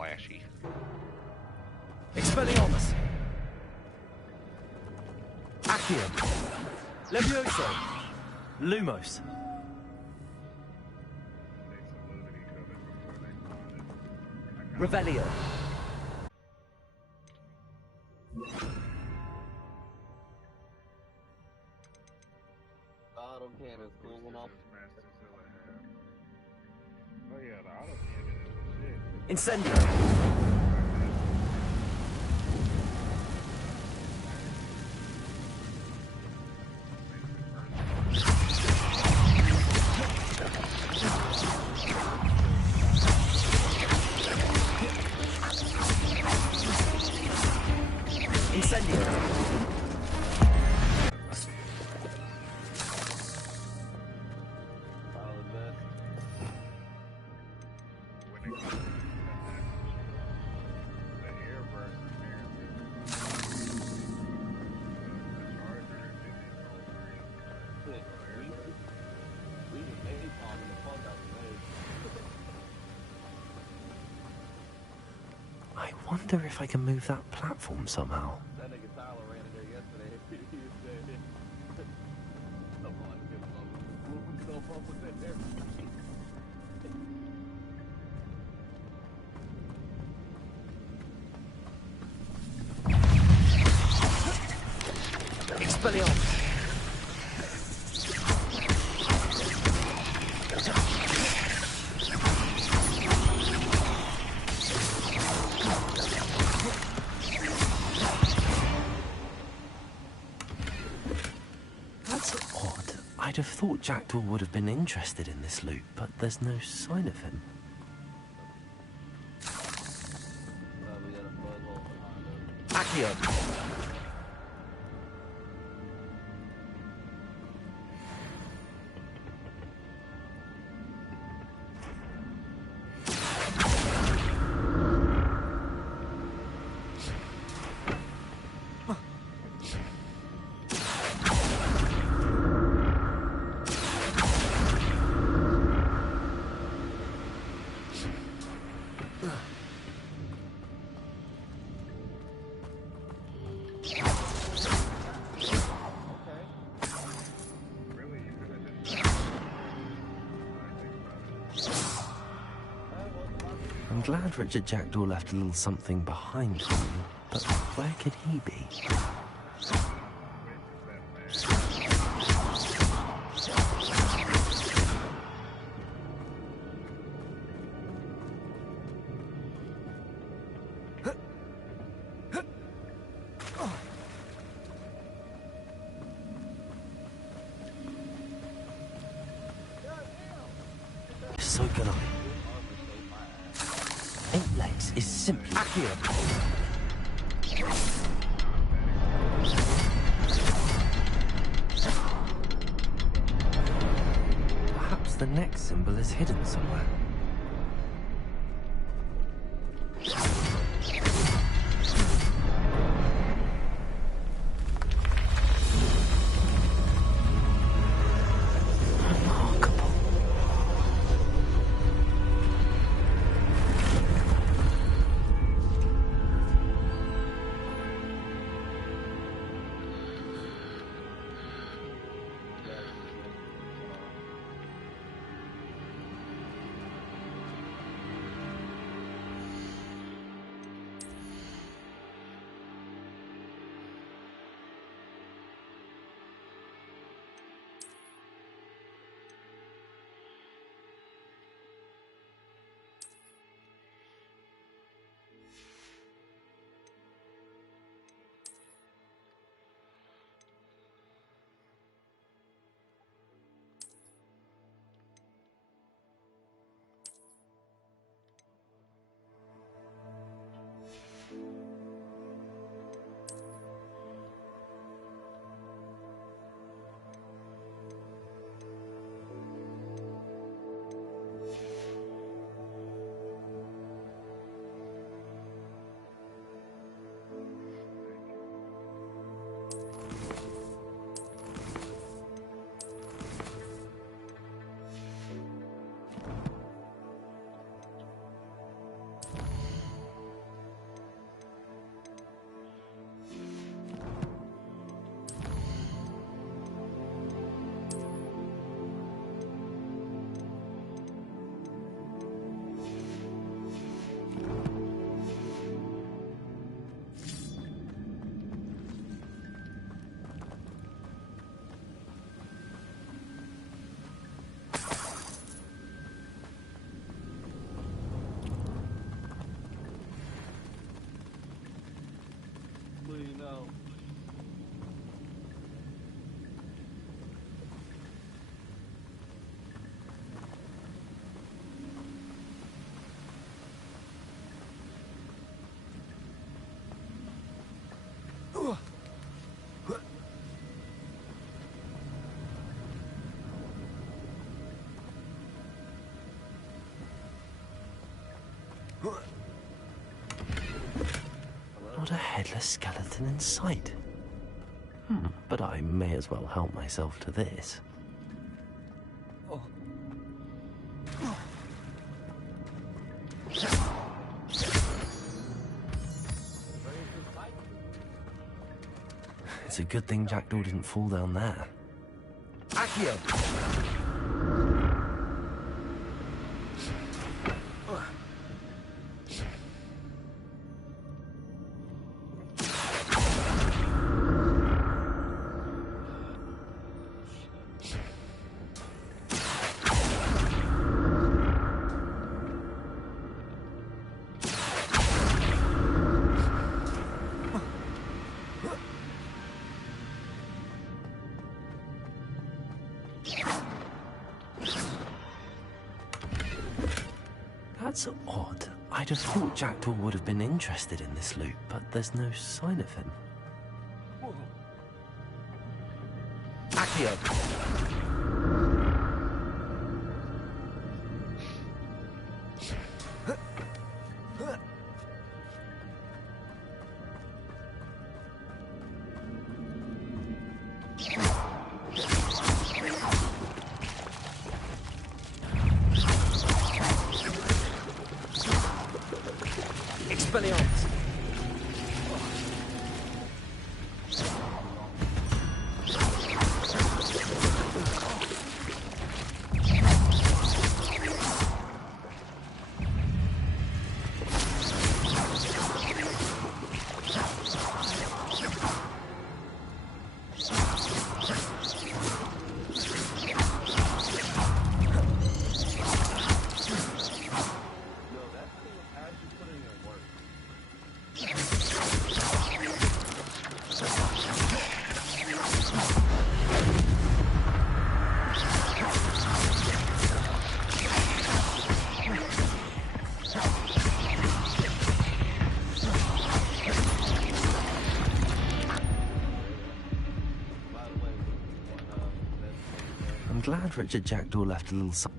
flashy. Expelliarmus. Accio. Leviosa. Lumos. Revelio. Auto cannon's cool enough. Oh yeah, the auto cannon is shit. Incendio. Incendio. I wonder if I can move that platform somehow. That nigga Tyler ran in there yesterday. He said, come on, get himself up with that there. Expelliarmus. That's odd. I'd have thought Jackdaw would have been interested in this loot, but there's no sign of him. We got a bug hole behind us. Accio. I'm glad Richard Jackdaw left a little something behind for me, but where could he be? So can I. 8 legs is simply Accio. Perhaps the next symbol is hidden somewhere. Not a headless skeleton in sight. But I may as well help myself to this. It's a good thing Jackdaw didn't fall down there. Accio! That's odd. I'd have thought Jackdaw would have been interested in this loot, but there's no sign of him. Accio! Expelliarmus! I'm glad Richard Jackdaw left a little sign.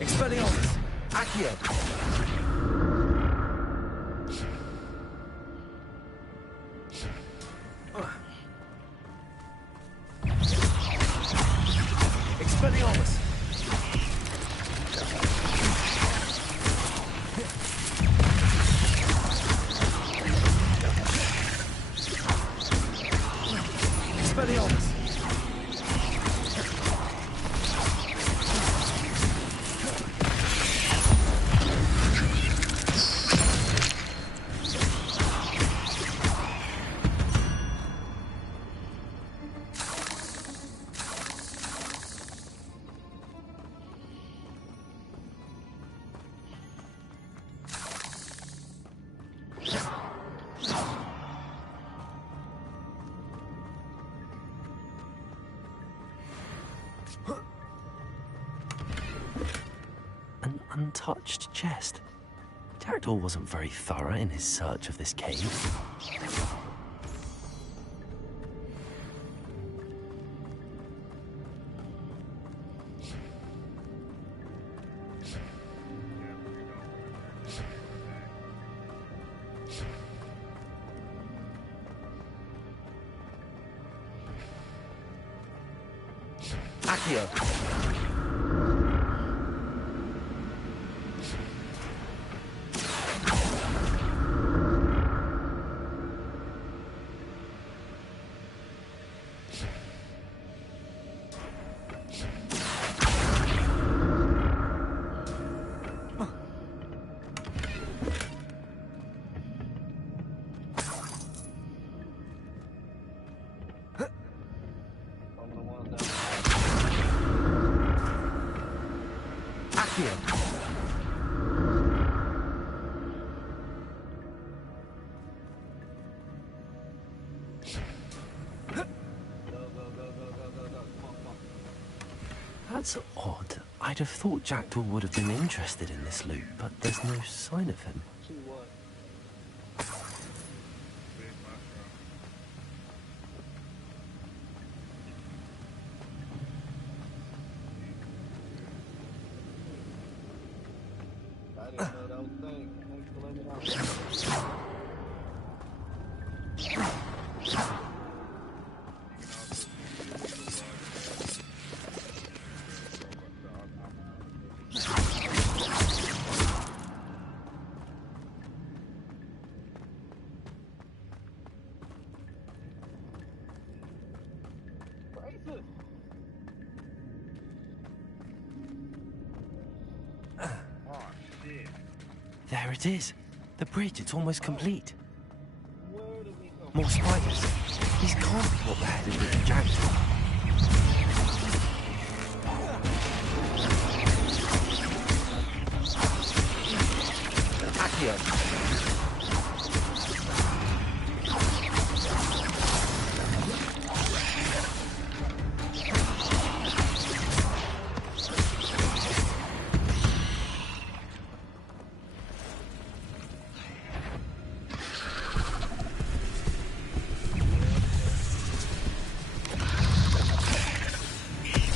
Expelliarmus! Accio! Expelliarmus! Expelliarmus! An untouched chest. Jackdaw wasn't very thorough in his search of this cave. Accio! Accio! That's odd. I'd have thought Jackdaw would have been interested in this loot, but there's no sign of him. Big mushroom. so thanks for letting me know. Bracelet! Oh, shit. There it is. The bridge, it's almost complete. Where did we go? More spiders. These can't be what we're headed with the jackdaw. Accio.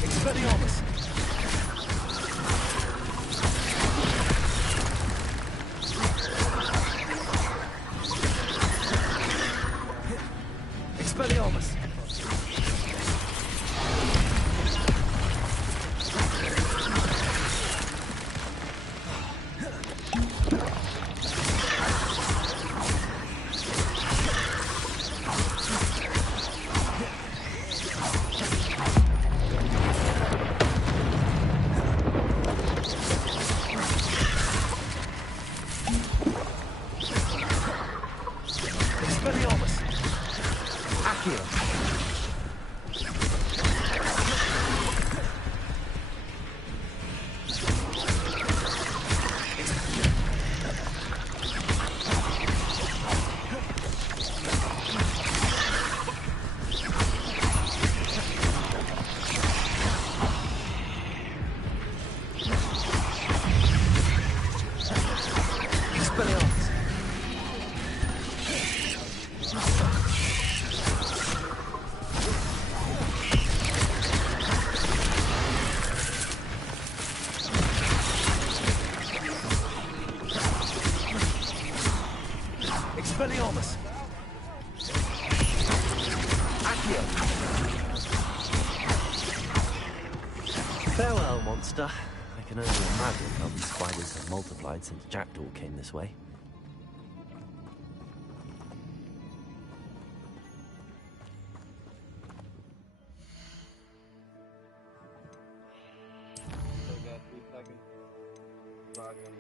Expelliarmus! Expelliarmus! Expelliarmus! Accio! Expelliarmus! Expelliarmus! Accio! Farewell, monster. I can only imagine how these spiders have multiplied since Jackdaw came this way. Still got 3 seconds. Rockin'.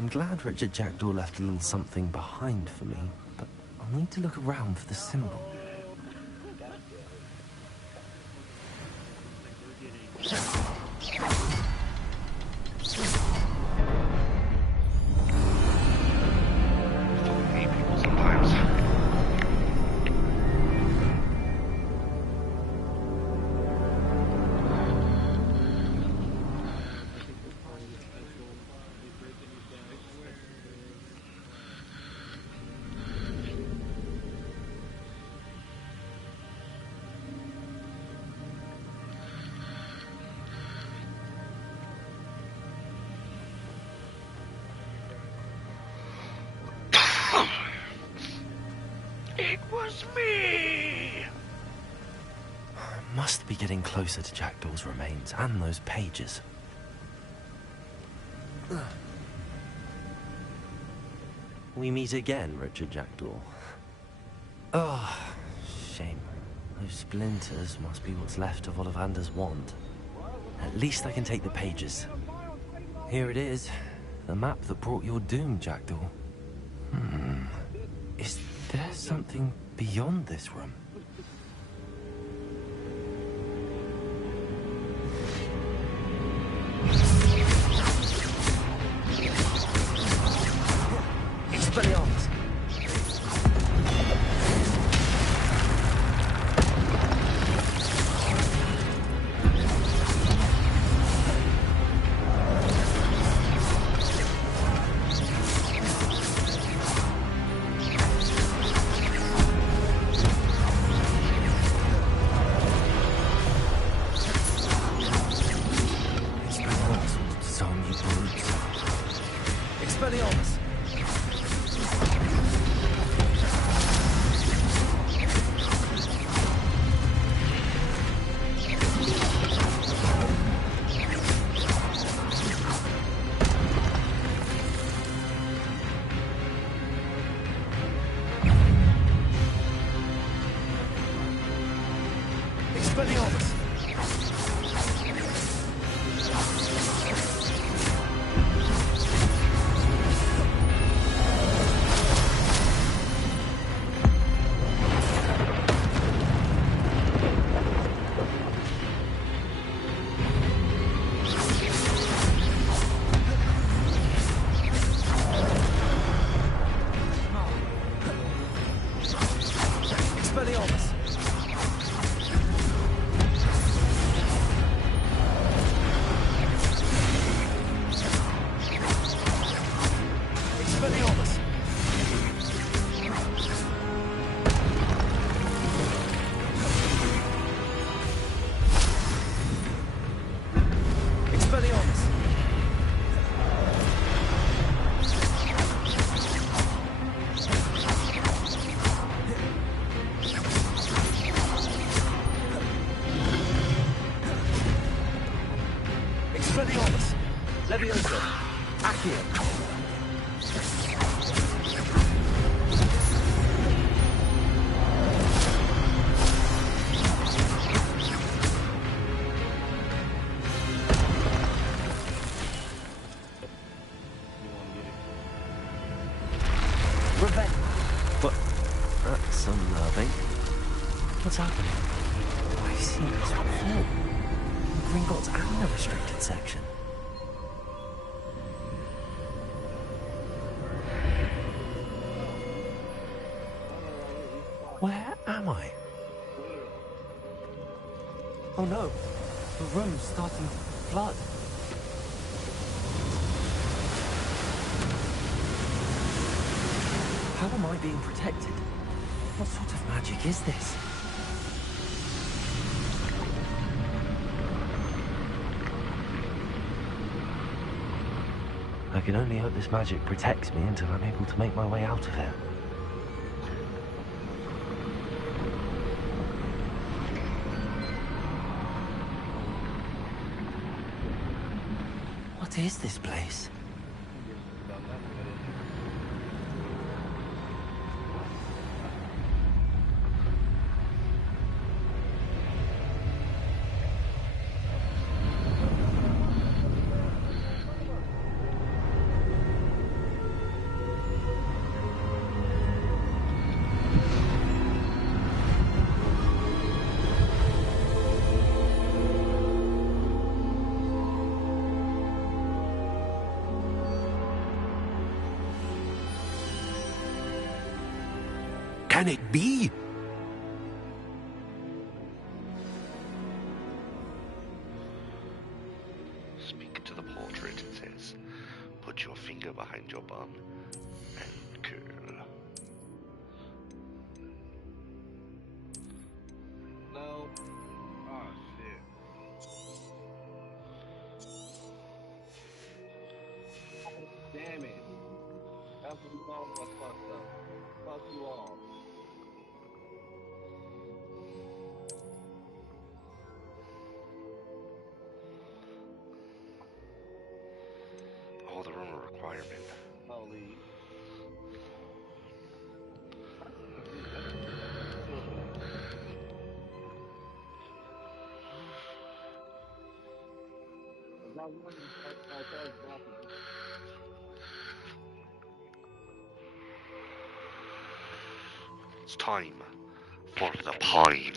I'm glad Richard Jackdaw left a little something behind for me, but I'll need to look around for the symbol. Hate people sometimes. It was me! I must be getting closer to Jackdaw's remains and those pages. We meet again, Richard Jackdaw. Oh, shame. Those splinters must be what's left of Ollivander's wand. At least I can take the pages. Here it is. The map that brought your doom, Jackdaw. Is there something beyond this room? Expelliarmus! Expelliarmus! Expelliarmus! Expelliarmus! Expelliarmus! Expelliarmus! Expelliarmus! Leviosa! Accio! Revenge! But that's unnerving. What's happening? I've seen this before. Gringotts and the restricted section. Where am I? Oh no, the room's starting to flood. How am I being protected? What sort of magic is this? I can only hope this magic protects me until I'm able to make my way out of here. What is this place? can it be? Speak to the portrait, it says. Put your finger behind your bum and curl. No. Oh shit. Damn it. That's what all was fucked up. Fuck you all. Oh, the room of requirement. Holy. It's time for the pine.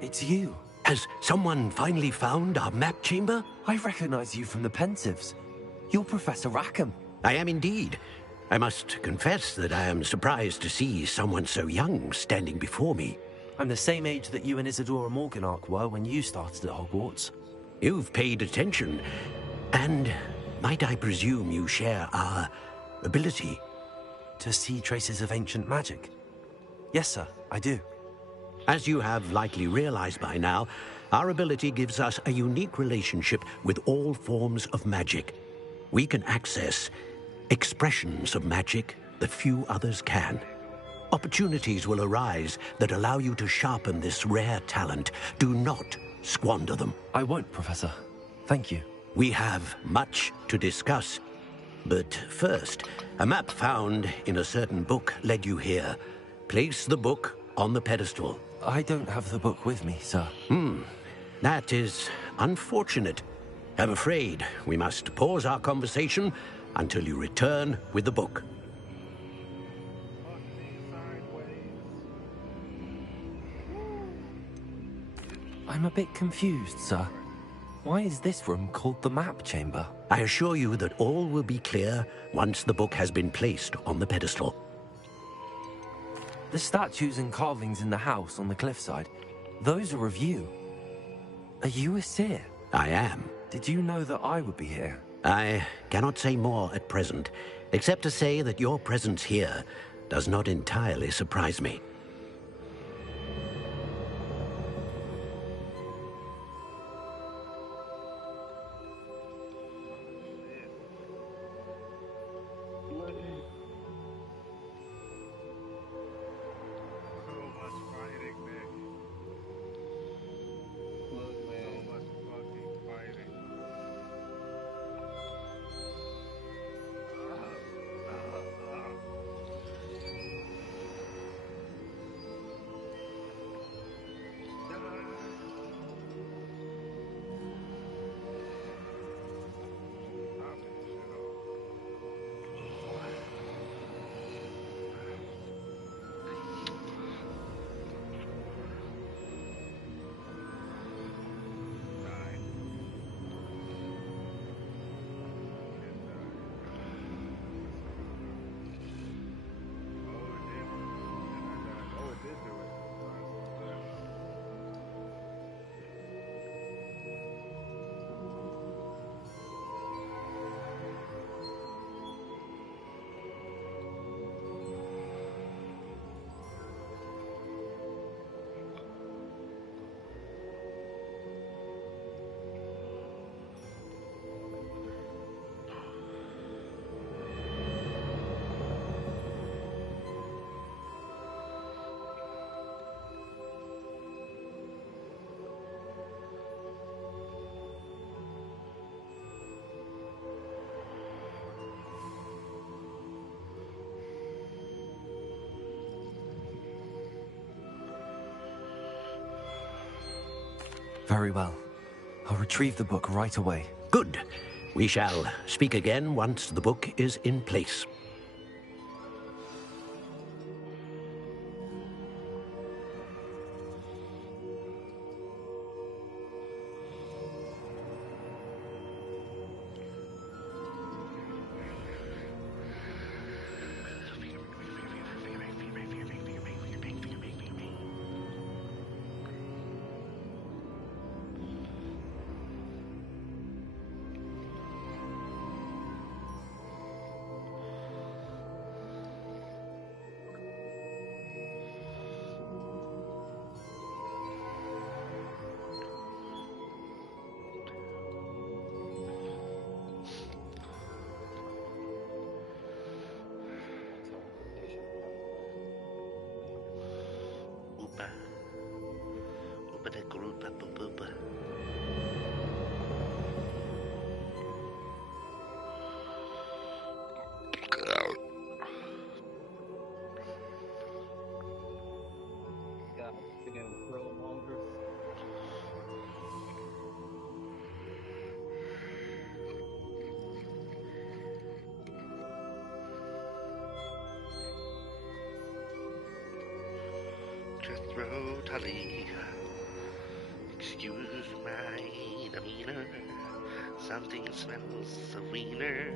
It's you. Has someone finally found our map chamber? I recognize you from the Pensives. You're Professor Rackham. I am indeed. I must confess that I am surprised to see someone so young standing before me. I'm the same age that you and Isadora Morganach were when you started at Hogwarts. You've paid attention, and might I presume you share our ability? To see traces of ancient magic? Yes, sir, I do. As you have likely realized by now, our ability gives us a unique relationship with all forms of magic. We can access expressions of magic that few others can. Opportunities will arise that allow you to sharpen this rare talent. Do not squander them. I won't, Professor. Thank you. We have much to discuss. But first, a map found in a certain book led you here. Place the book on the pedestal. I don't have the book with me, sir. That is unfortunate. I'm afraid we must pause our conversation until you return with the book. I'm a bit confused, sir. Why is this room called the map chamber? I assure you that all will be clear once the book has been placed on the pedestal. The statues and carvings in the house on the cliffside, those are of you. Are you a seer? I am. Did you know that I would be here? I cannot say more at present, except to say that your presence here does not entirely surprise me. Very well. I'll retrieve the book right away. Good. We shall speak again once the book is in place. Oopa. Oopa da groopa boopa. God damn crow mongers. Cutthroat Holly. Excuse my demeanor. Something smells of wiener.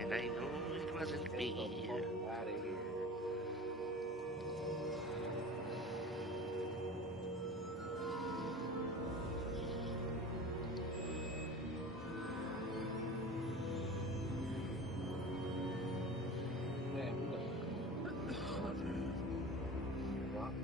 And I know it wasn't Get the me. fuck out of here. Man, who the rock?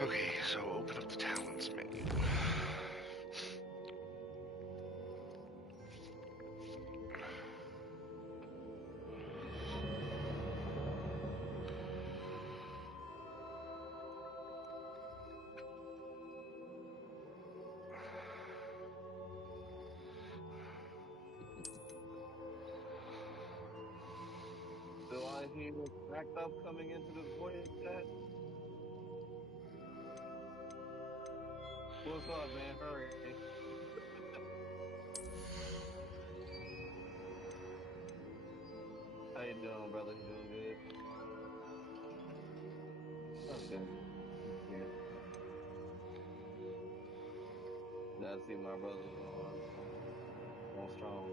Okay, so open up the talents menu. Do I hear cracked up coming into the voice chat? What's up, man? Hurry. How you doing, brother? You doing good? That's good. Yeah. Glad to see my brothers on strong.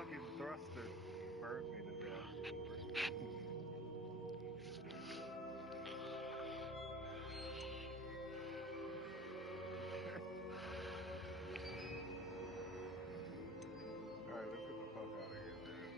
fucking thruster burned me to death. Alright, let's get the fuck out of here, man.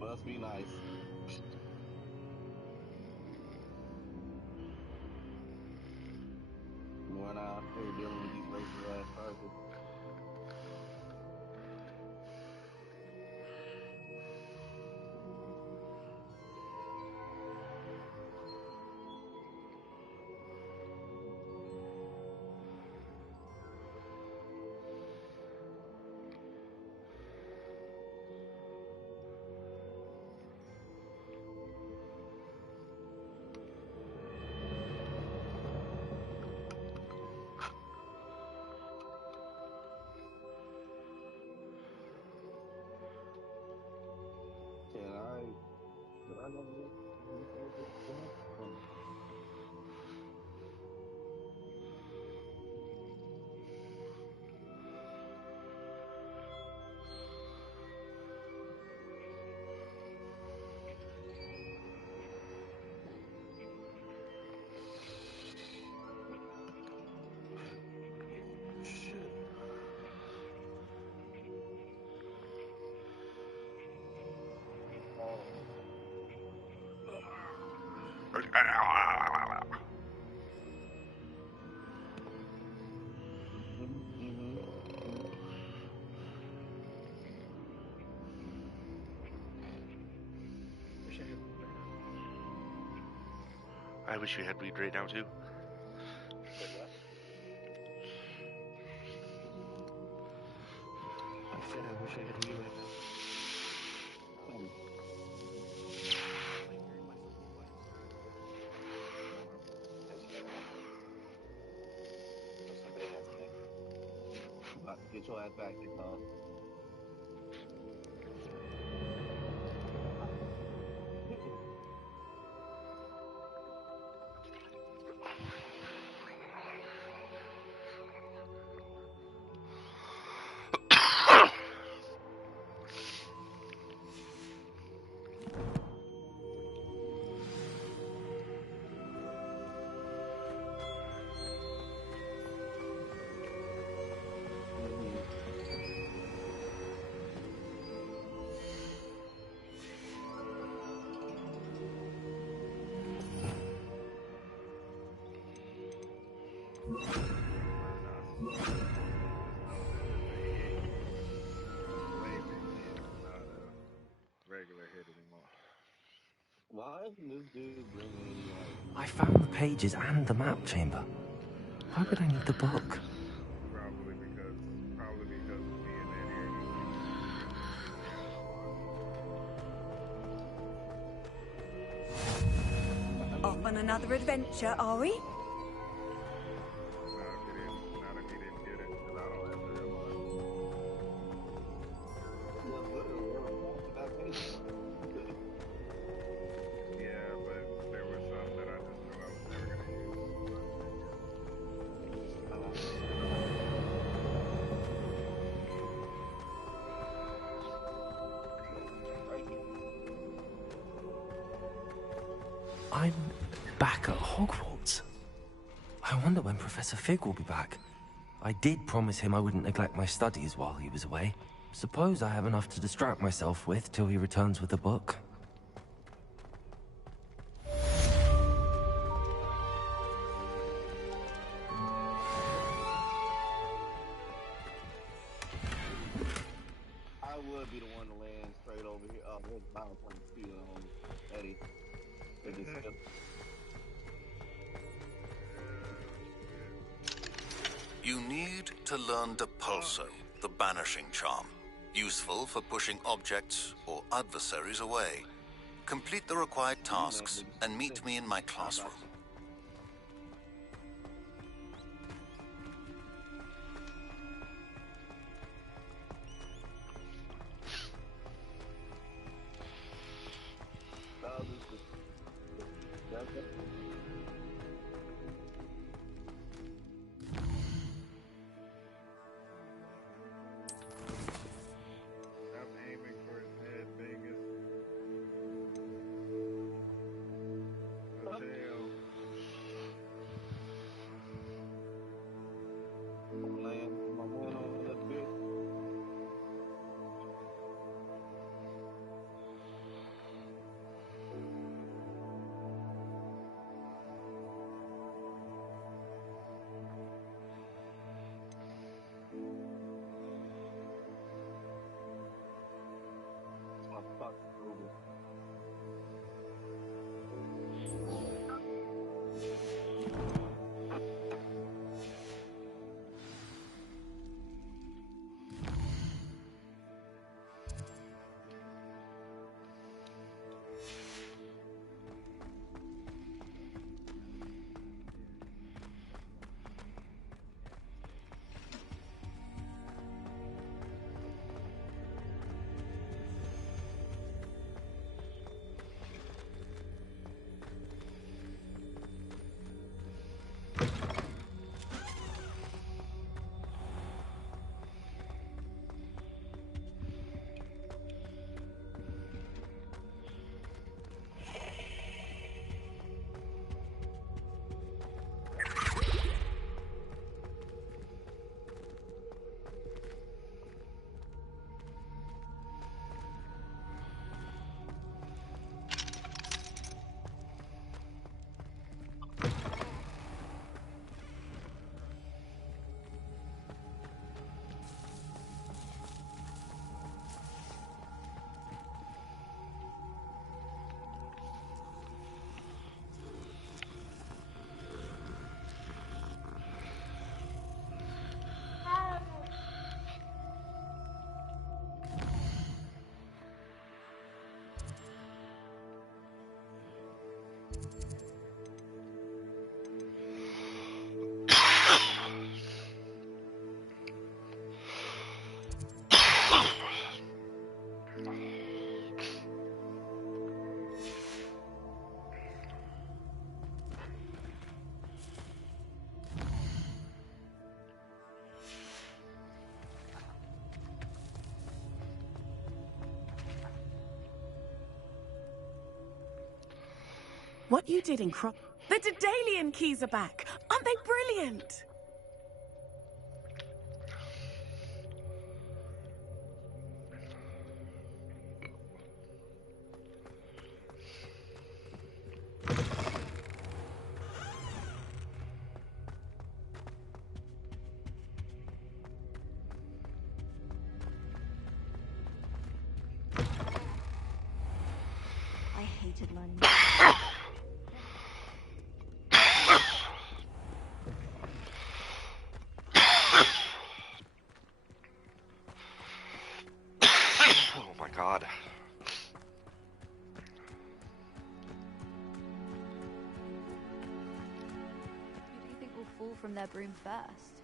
Must be nice. When out here dealing with these racist ass cars. Did I never get I wish we had weed right now too. I said I wish I had weed right now. Get your ass back here, Tom. Regular hit anymore. Why isn't this dude bringing I found the pages and the map chamber. Why would I need the book? Probably because of being in here. Off on another adventure, are we? Not if he didn't get it, because I don't have to realize. I'm back at Hogwarts. I wonder when Professor Fig will be back. I did promise him I wouldn't neglect my studies while he was away. Suppose I have enough to distract myself with till he returns with a book. I would be the one to land straight over here. Oh, there's about a point of view on Eddie. It just You need to learn Depulso, the banishing charm. Useful for pushing objects or adversaries away. Complete the required tasks and meet me in my classroom. I'm aiming for his head, Bingus. The tail. land my man on that bit. My fuck over. What you did in Crop... The Daedalian keys are back! Aren't they brilliant? I hated learning. Oh my god. Who do you think will fall from their broom first?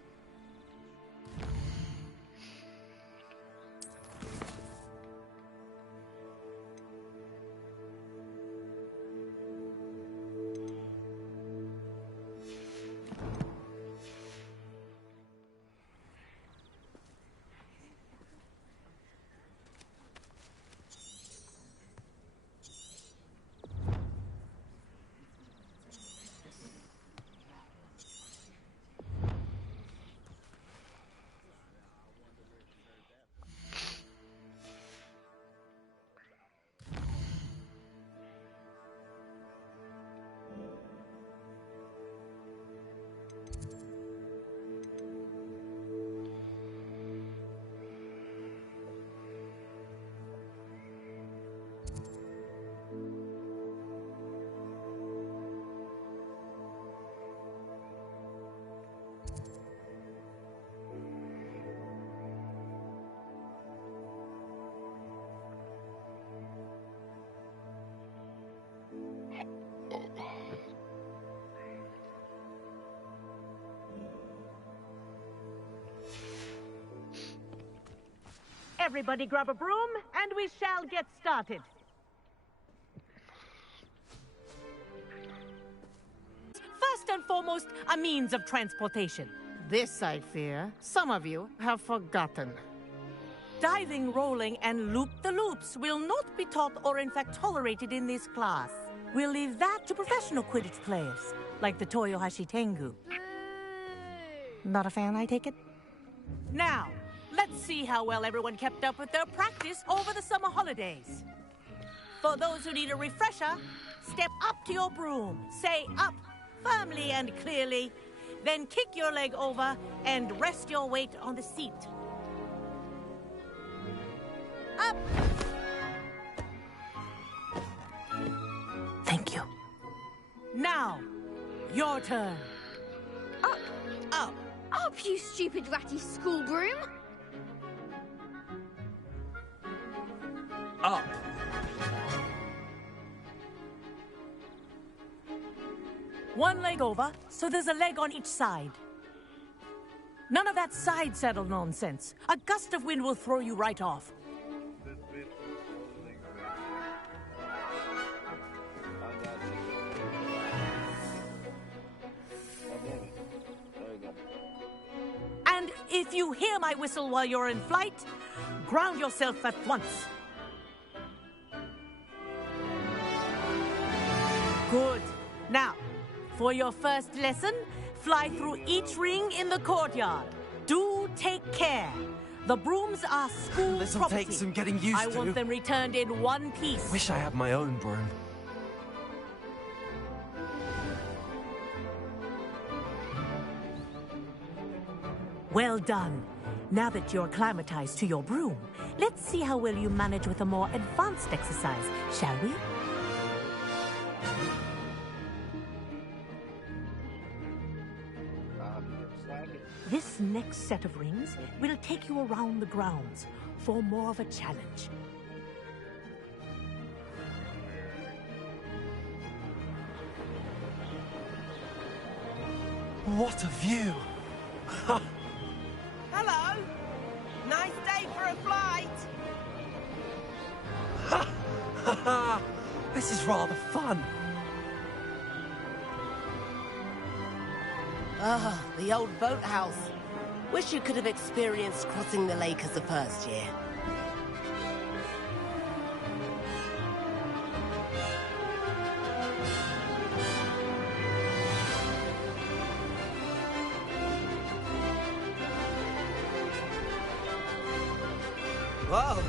Everybody grab a broom, and we shall get started. First and foremost, a means of transportation. This, I fear, some of you have forgotten. Diving, rolling, and loop-the-loops will not be taught or in fact tolerated in this class. We'll leave that to professional Quidditch players, like the Toyohashi Tengu. Not a fan, I take it? Now, let's see how well everyone kept up with their practice over the summer holidays. For those who need a refresher, step up to your broom, say up firmly and clearly, then kick your leg over and rest your weight on the seat. Up! Thank you. Now, your turn. Up! Up! Up, you stupid ratty school broom! Up! One leg over, so there's a leg on each side. None of that side saddle nonsense. A gust of wind will throw you right off. And if you hear my whistle while you're in flight, ground yourself at once. Good. Now, for your first lesson, fly through each ring in the courtyard. Do take care. The brooms are school This'll property. take some getting used I to. want them returned in one piece. Wish I had my own broom. Well done. Now that you're acclimatized to your broom, let's see how well you manage with a more advanced exercise, shall we? This next set of rings will take you around the grounds for more of a challenge. What a view! Hello! Nice day for a flight! This is rather fun. Ah, the old boathouse. Wish you could have experienced crossing the lake as a first year. Whoa!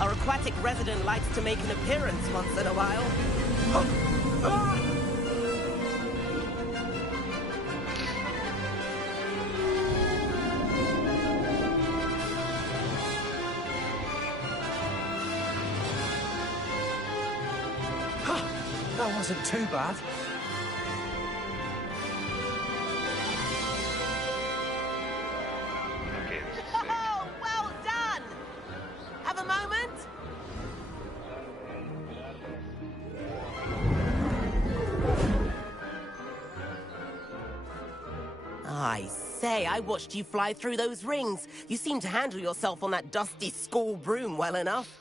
Our aquatic resident likes to make an appearance once in a while. That wasn't too bad. Oh, well done! Have a moment? I say, I watched you fly through those rings. You seem to handle yourself on that dusty school broom well enough.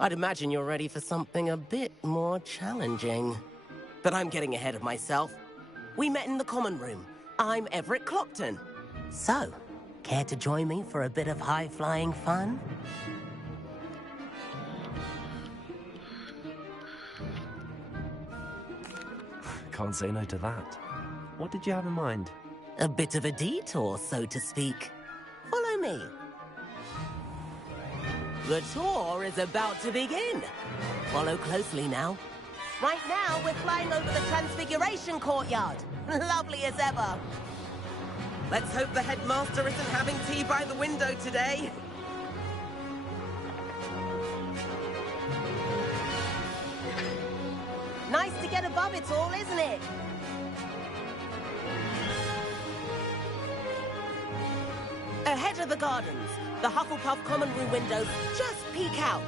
I'd imagine you're ready for something a bit more challenging. But I'm getting ahead of myself. We met in the common room. I'm Everett Clopton. So, care to join me for a bit of high-flying fun? Can't say no to that. What did you have in mind? A bit of a detour, so to speak. Follow me. The tour is about to begin. Follow closely now. Right now, we're flying over the Transfiguration Courtyard. Lovely as ever. Let's hope the headmaster isn't having tea by the window today. Nice to get above it all, isn't it? Ahead of the gardens, the Hufflepuff common room windows just peek out.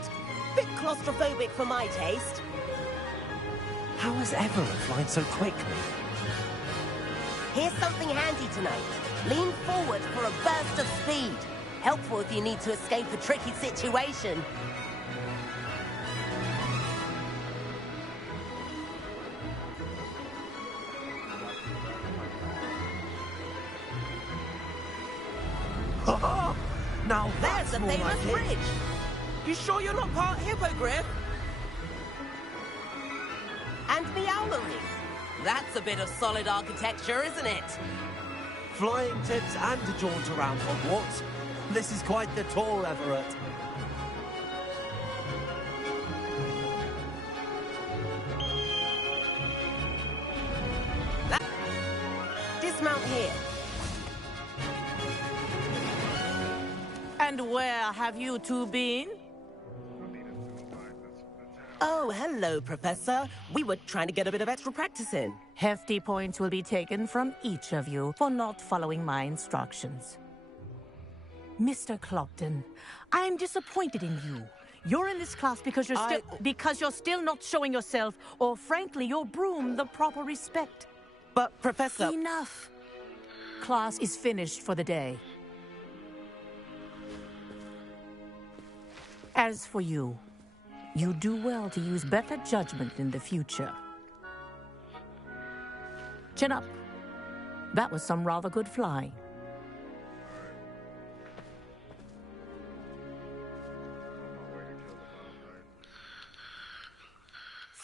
Bit claustrophobic for my taste. How has Everett flying so quickly? Here's something handy tonight. Lean forward for a burst of speed. Helpful if you need to escape a tricky situation. Now There's the famous bridge. You sure you're not part hippogriff? And the owlery. That's a bit of solid architecture, isn't it? Flying tips and a jaunt around Hogwarts. This is quite the tour, Everett. Dismount here. And where have you two been? Oh, hello, Professor. We were trying to get a bit of extra practice in. Hefty points will be taken from each of you for not following my instructions. Mr. Clopton, I am disappointed in you. You're in this class because you're still not showing yourself, or frankly, your broom the proper respect. But, Professor... Enough. Class is finished for the day. As for you, you do well to use better judgment in the future. Chin up. That was some rather good flying.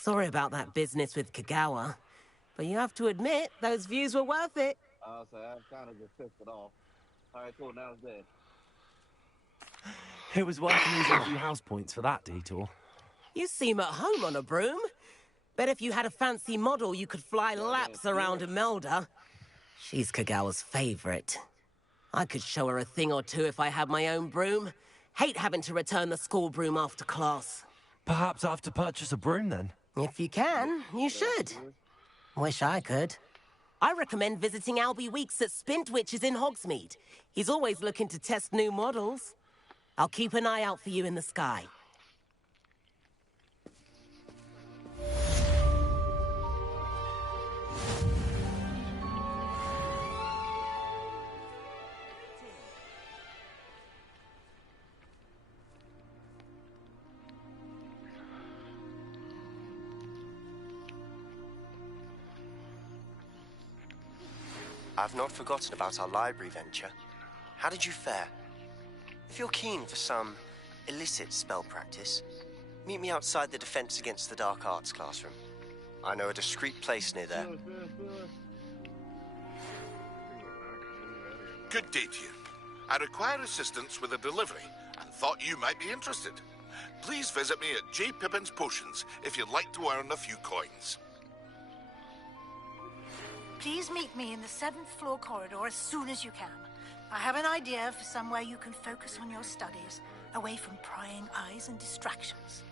Sorry about that business with Kagawa, but you have to admit, those views were worth it. So I'm kind of just pissed it off. Alright, cool, now it's dead. It was worth losing a few house points for that detour. You seem at home on a broom. Bet if you had a fancy model, you could fly laps around Imelda. She's Kagawa's favorite. I could show her a thing or two if I had my own broom. Hate having to return the school broom after class. Perhaps I have to purchase a broom then? If you can, you should. Wish I could. I recommend visiting Albie Weeks at Spintwitches in Hogsmeade. He's always looking to test new models. I'll keep an eye out for you in the sky. I've not forgotten about our library venture. How did you fare? If you're keen for some illicit spell practice, meet me outside the Defense Against the Dark Arts classroom. I know a discreet place near there. Good day to you. I require assistance with a delivery and thought you might be interested. Please visit me at J. Pippin's Potions if you'd like to earn a few coins. Please meet me in the 7th floor corridor as soon as you can. I have an idea for somewhere you can focus on your studies, away from prying eyes and distractions.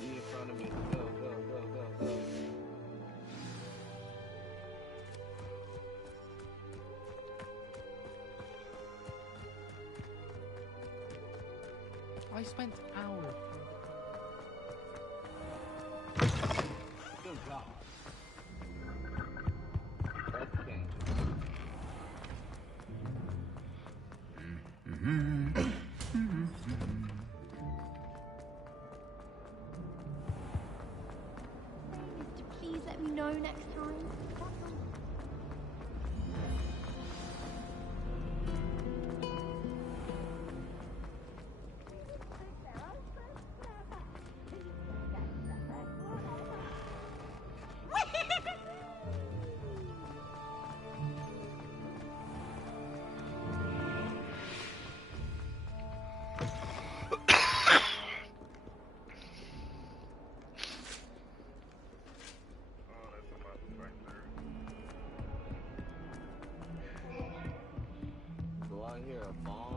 Be in front of me. Go, go, go, go, go. I spent hours. Good God. That's dangerous. Please let me know next time. Do I hear a bomb?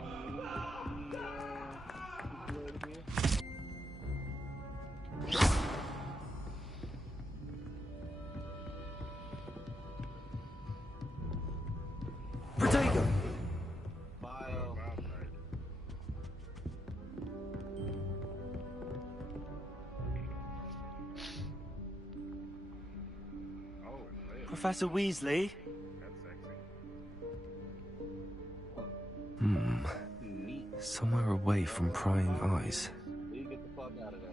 Protego! Bio. Professor Weasley? Somewhere away from prying eyes. You get the fuck out of there.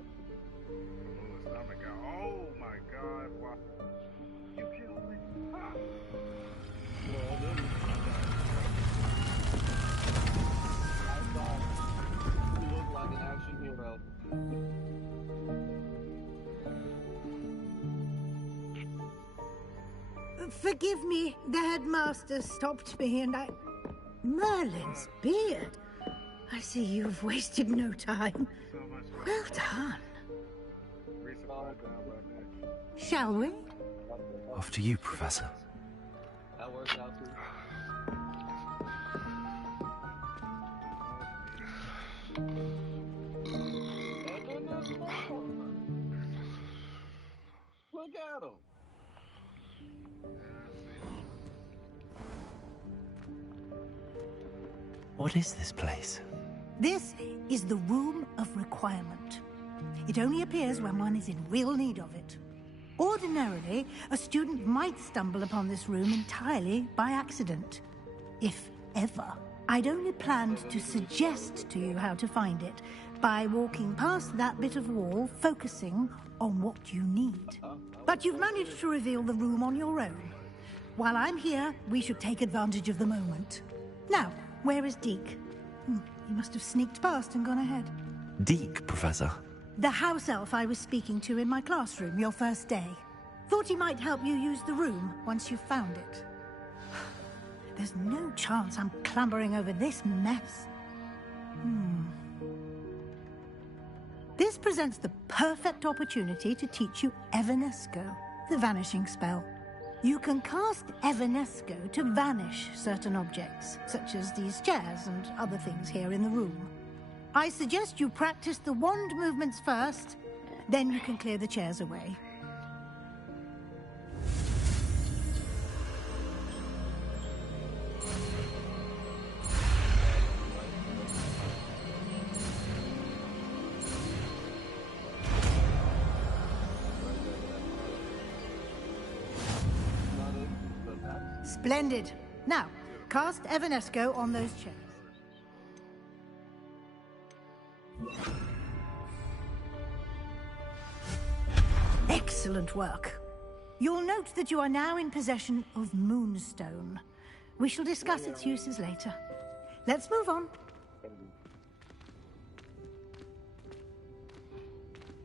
Oh my God! Why? You killed me. Ah. Well, then, I thought you looked like an action hero. Forgive me, the headmaster stopped me and I... Merlin's beard. I see you've wasted no time. Well done. Shall we? Off to you, Professor. That works out too. Look at him. What is this place? This is the Room of Requirement. It only appears when one is in real need of it. Ordinarily, a student might stumble upon this room entirely by accident. If ever. I'd only planned to suggest to you how to find it by walking past that bit of wall, focusing on what you need. But you've managed to reveal the room on your own. While I'm here, we should take advantage of the moment. Now, where is Deke? He must have sneaked past and gone ahead. Deke, Professor. The house elf I was speaking to in my classroom your first day. Thought he might help you use the room once you've found it. There's no chance I'm clambering over this mess. This presents the perfect opportunity to teach you Evanesco, the vanishing spell. You can cast Evanesco to vanish certain objects, such as these chairs and other things here in the room. I suggest you practice the wand movements first, then you can clear the chairs away. Splendid. Now, cast Evanesco on those chairs. Excellent work. You'll note that you are now in possession of Moonstone. We shall discuss its uses later. Let's move on.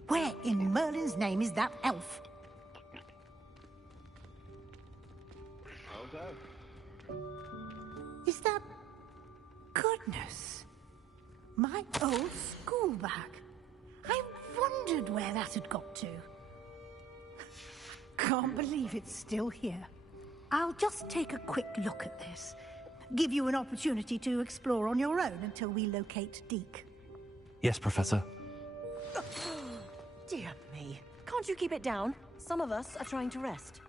Where in Merlin's name is that elf? Is that... Goodness. My old school bag. I wondered where that had got to. Can't believe it's still here. I'll just take a quick look at this. give you an opportunity to explore on your own until we locate Deke. Yes, Professor. Dear me. Can't you keep it down? Some of us are trying to rest.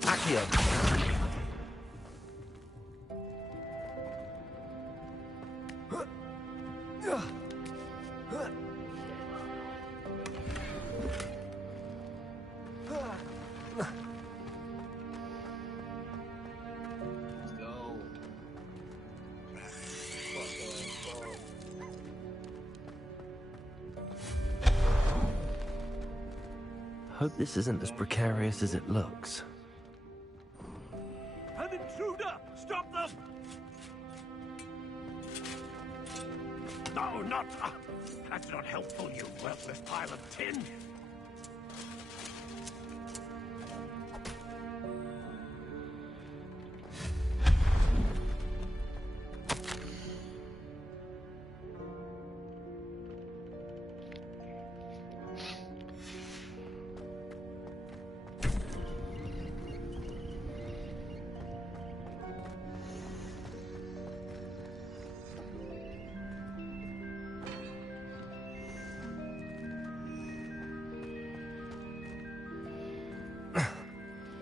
Accio! Hope this isn't as precarious as it looks. An intruder! Stop them! No, not... that's not helpful, you worthless pile of tin!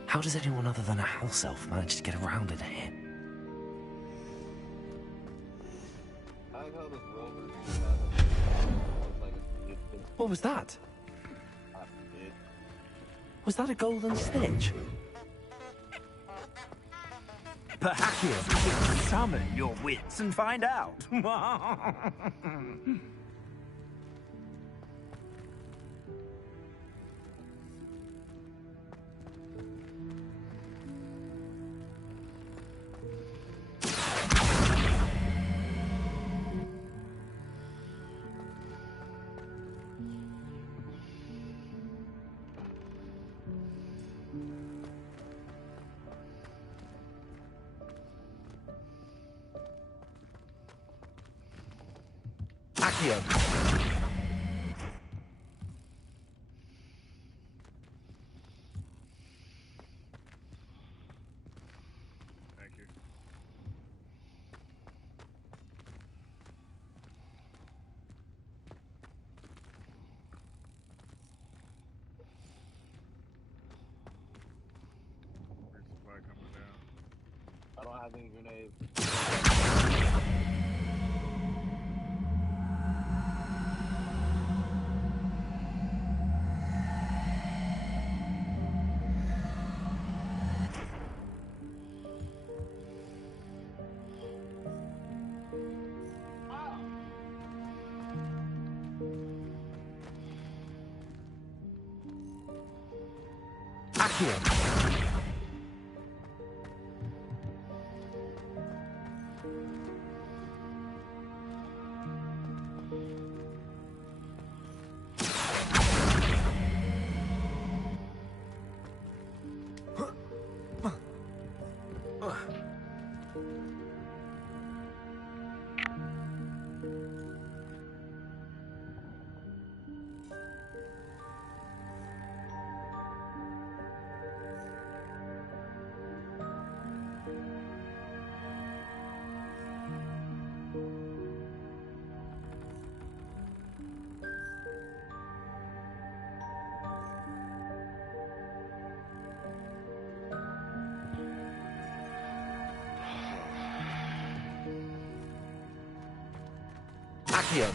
How does anyone other than a house elf manage to get around in here? What was that? Was that a golden snitch? Perhaps you should summon your wits and find out. Accio! Thank you. Resupply coming down. I don't have any grenades. Accio! Accio!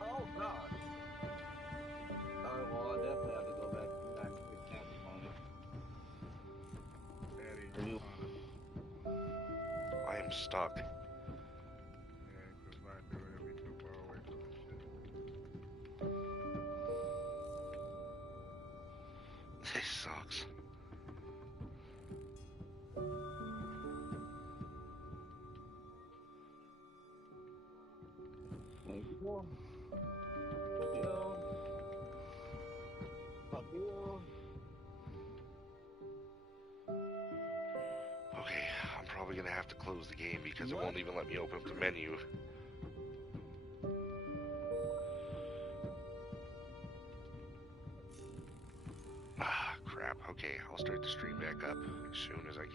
Oh God! Alright, well I definitely have to go back to the campus on it. I am stuck. Yeah, because if I do it, it'll be too far away from this shit. This sucks. Thank you. close the game because it won't even let me open up the menu. Ah, crap. Okay, I'll start the stream back up as soon as I can.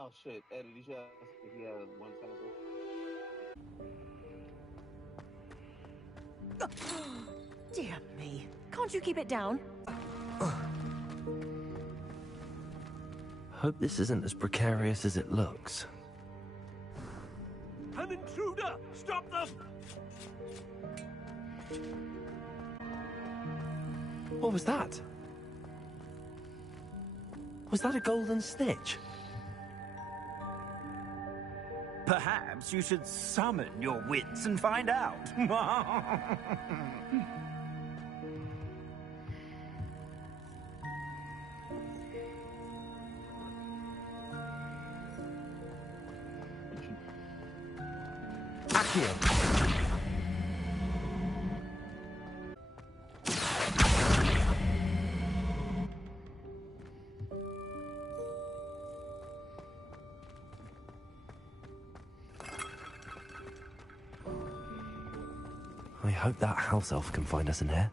Oh shit, Eddie, did you ask if he had one tentacle? Dear me. Can't you keep it down? Hope this isn't as precarious as it looks. An intruder! Stop them! What was that? Was that a golden snitch? Perhaps you should summon your wits and find out. Accio. I hope that house elf can find us in here.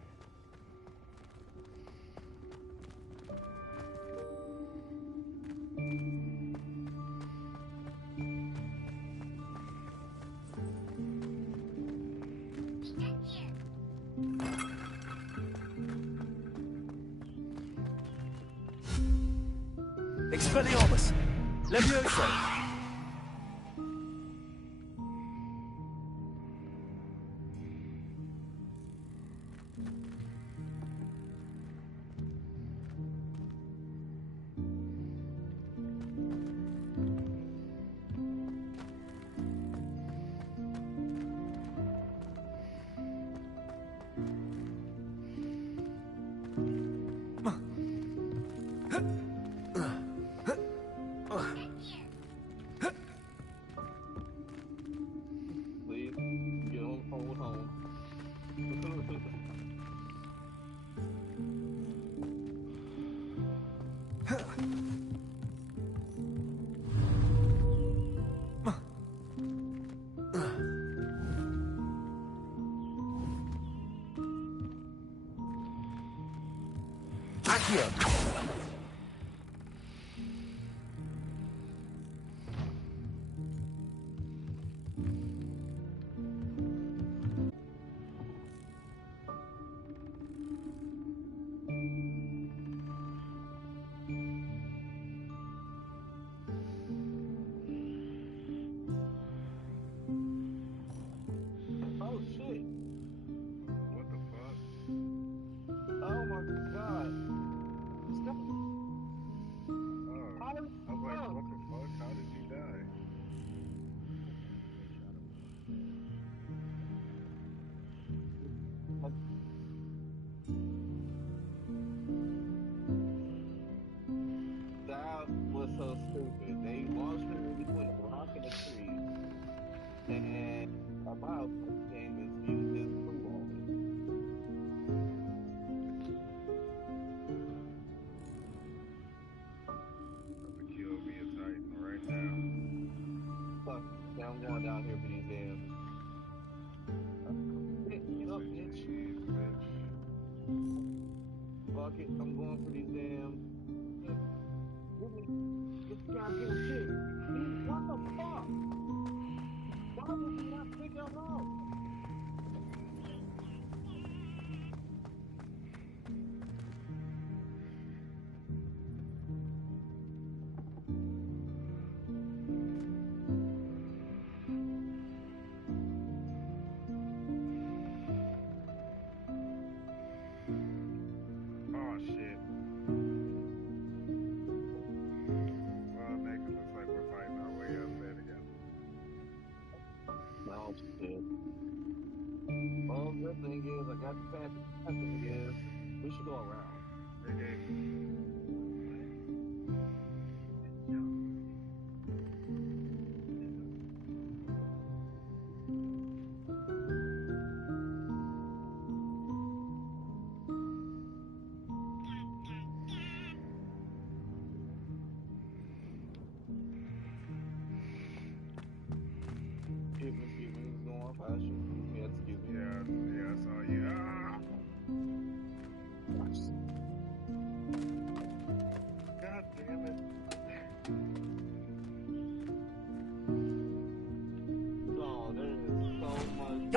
Expelliarmus! Leviosa! Oh shit! What the fuck? Oh my god! Stop! Oh, I was like, what the fuck? How did you die? That was so stupid. They launched me between a rock and a tree, and a mouse came and used his food on me. About to kill me a Titan right now. Fuck, now I'm going down here for these damn. Get up, bitch. Fuck it, I'm going for these damn. This goddamn shit. What the fuck? Why would you not pick up off? Oh shit. Well, make it look like we're fighting our way up there together. Oh shit. Well, the good thing is I got the fast. The thing is we should go around. Okay.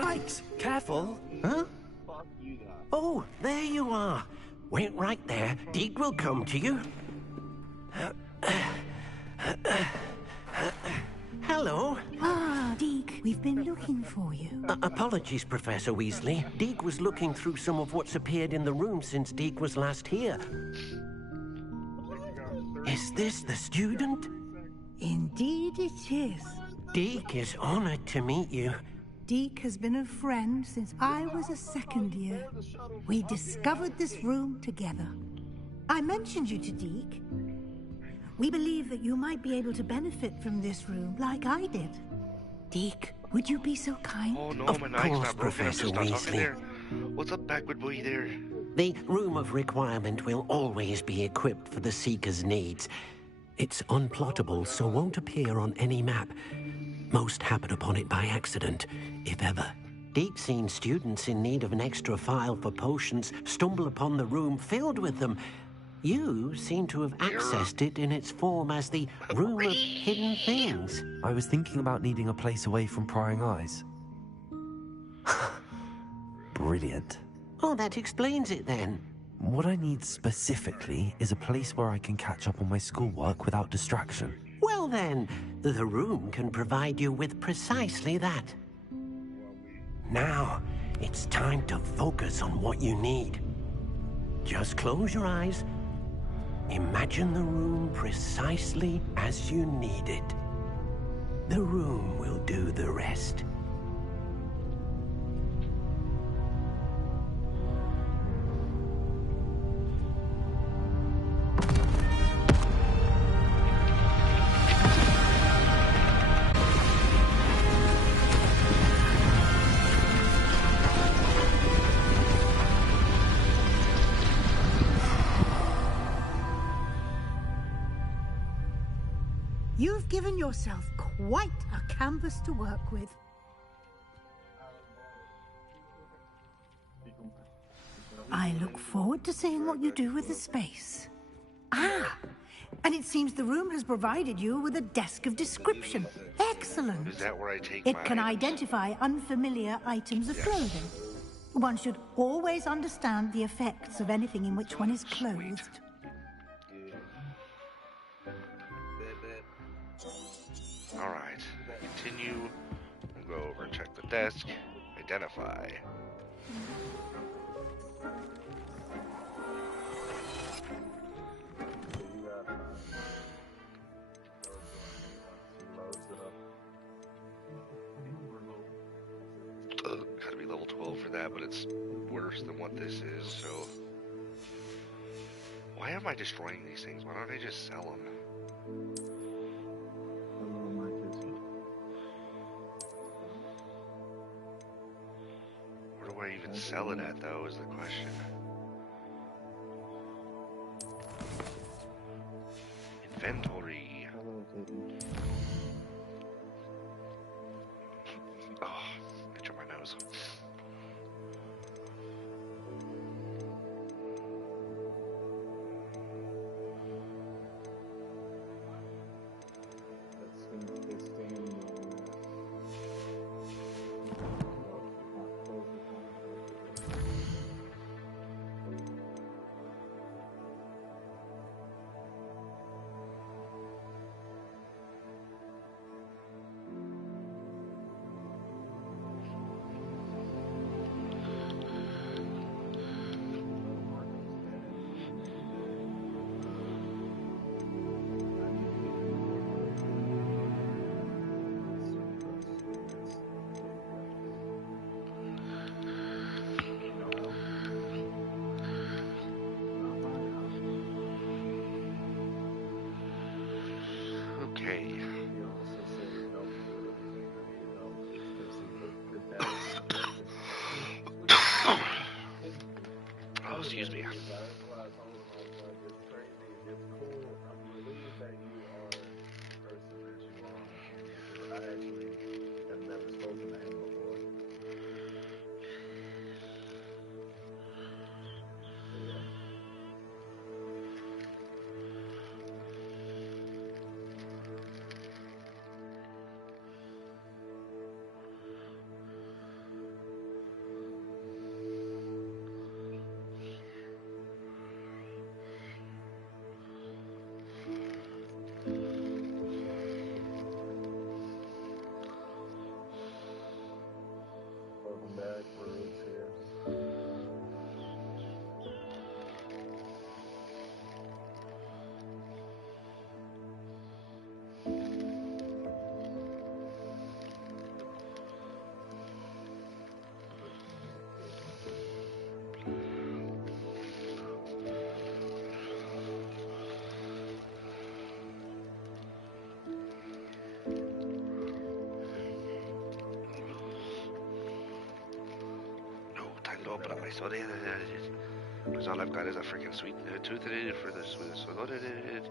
Yikes! Careful. Huh? Fuck you guys. Oh, there you are. Wait right there. Deke will come to you. Hello. Ah, Deke, we've been looking for you. Apologies, Professor Weasley. Deke was looking through some of what's appeared in the room since Deke was last here. Is this the student? Indeed it is. Deke is honored to meet you. Deke has been a friend since I was a second year. We discovered this room together. I mentioned you to Deke. We believe that you might be able to benefit from this room like I did. Deke, would you be so kind? Oh no, Of my knife's course, not broken. I'm Professor just not talking Weasley. there. What's up, backward boy there? The Room of Requirement will always be equipped for the Seeker's needs. It's unplottable, so won't appear on any map. Most happen upon it by accident, if ever. Deke's seen students in need of an extra file for potions stumble upon the room filled with them. You seem to have accessed it in its form as the Room of Hidden Things. I was thinking about needing a place away from prying eyes. Brilliant. Oh, that explains it then. What I need specifically is a place where I can catch up on my schoolwork without distraction. Well then, the room can provide you with precisely that. Now, it's time to focus on what you need. Just close your eyes. Imagine the room precisely as you need it. The room will do the rest. You've given yourself quite a canvas to work with. I look forward to seeing what you do with the space. Ah, and it seems the room has provided you with a desk of description. Excellent. Is that where I take It my can items? identify unfamiliar items of Yes. clothing. One should always understand the effects of anything in which one is clothed. Alright. Continue. We'll go over and check the desk. Identify. Gotta be level 12 for that, but it's worse than what this is, so... Why am I destroying these things? Why don't I just sell them? Where do I even sell it at, though, is the question. Inventory. Oh, itch on my nose. back roads here. Time to open up my soda. Because all I've got is a freaking sweet tooth in it for the sweetest soda in it.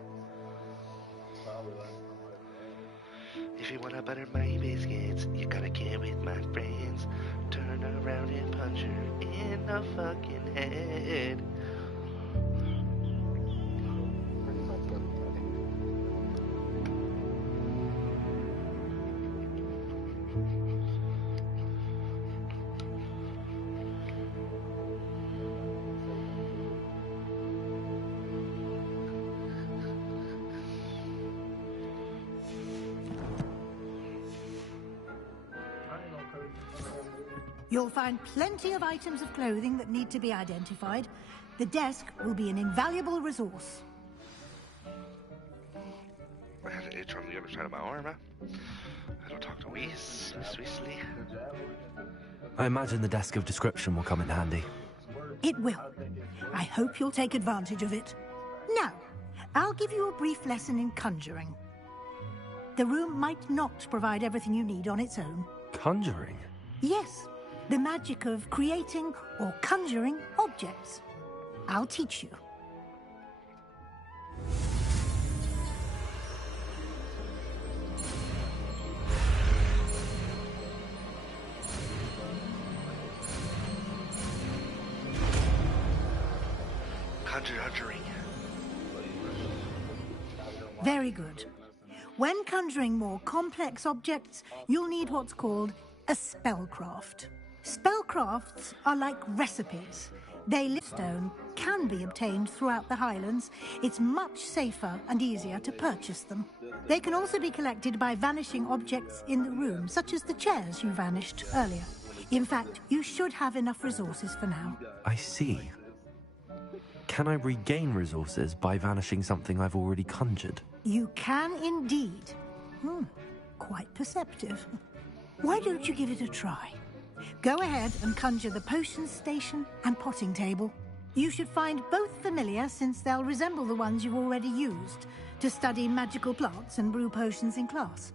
If you wanna butter my biscuits, you gotta get with my friends. Turn around and punch her in the fucking head. You'll find plenty of items of clothing that need to be identified. The desk will be an invaluable resource. I had an itch on the other side of my arm, huh? I don't talk to Weiss, Weasley. I imagine the desk of description will come in handy. It will. I hope you'll take advantage of it. Now, I'll give you a brief lesson in conjuring. The room might not provide everything you need on its own. Conjuring? Yes, the magic of creating or conjuring objects. I'll teach you. Conjuring. Very good. When conjuring more complex objects, you'll need what's called a spellcraft. Spellcrafts are like recipes. Stone can be obtained throughout the Highlands. It's much safer and easier to purchase them. They can also be collected by vanishing objects in the room, such as the chairs you vanished earlier. In fact, you should have enough resources for now. I see. Can I regain resources by vanishing something I've already conjured? You can indeed. Quite perceptive. Why don't you give it a try? Go ahead and conjure the potions station and potting table. You should find both familiar, since they'll resemble the ones you've already used to study magical plants and brew potions in class.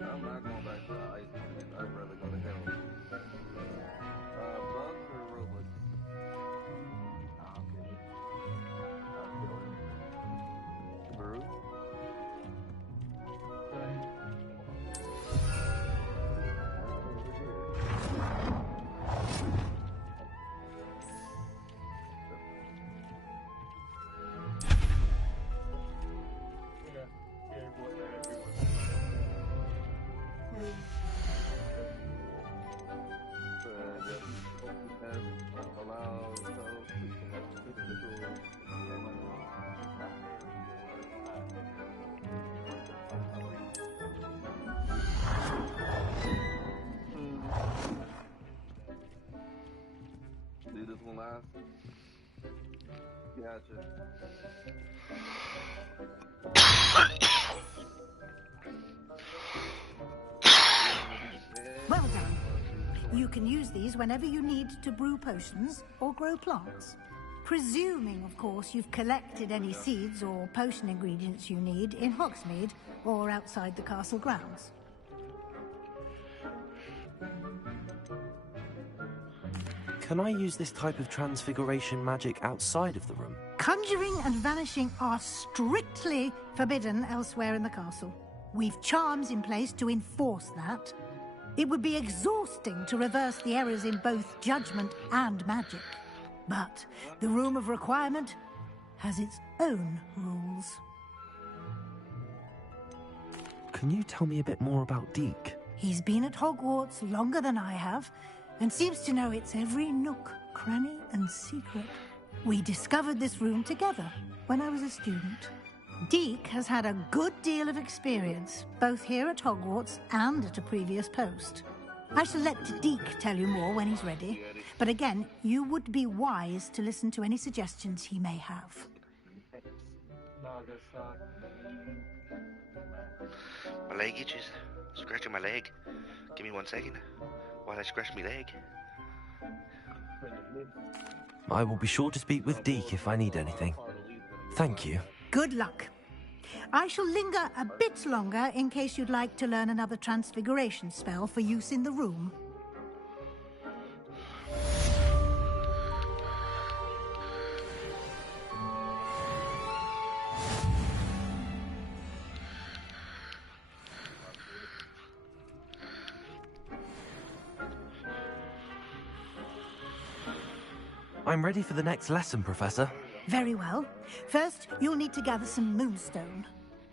I'm not going back to the ice planet. I'd rather go to hell. Bugs or robots? Brew? Well done. You can use these whenever you need to brew potions or grow plants. Presuming, of course, you've collected any seeds or potion ingredients you need in Hogsmeade or outside the castle grounds. Can I use this type of transfiguration magic outside of the room? Conjuring and vanishing are strictly forbidden elsewhere in the castle. We've charms in place to enforce that. It would be exhausting to reverse the errors in both judgment and magic. But the Room of Requirement has its own rules. Can you tell me a bit more about Deke? He's been at Hogwarts longer than I have, and seems to know its every nook, cranny, and secret. We discovered this room together when I was a student. Deke has had a good deal of experience, both here at Hogwarts and at a previous post. I shall let Deke tell you more when he's ready, but again, you would be wise to listen to any suggestions he may have. My leg itches. Scratching my leg. Give me 1 second while I scratch my leg. I will be sure to speak with Deke if I need anything. Thank you. Good luck. I shall linger a bit longer in case you'd like to learn another transfiguration spell for use in the room. I'm ready for the next lesson, Professor. Very well. First, you'll need to gather some moonstone.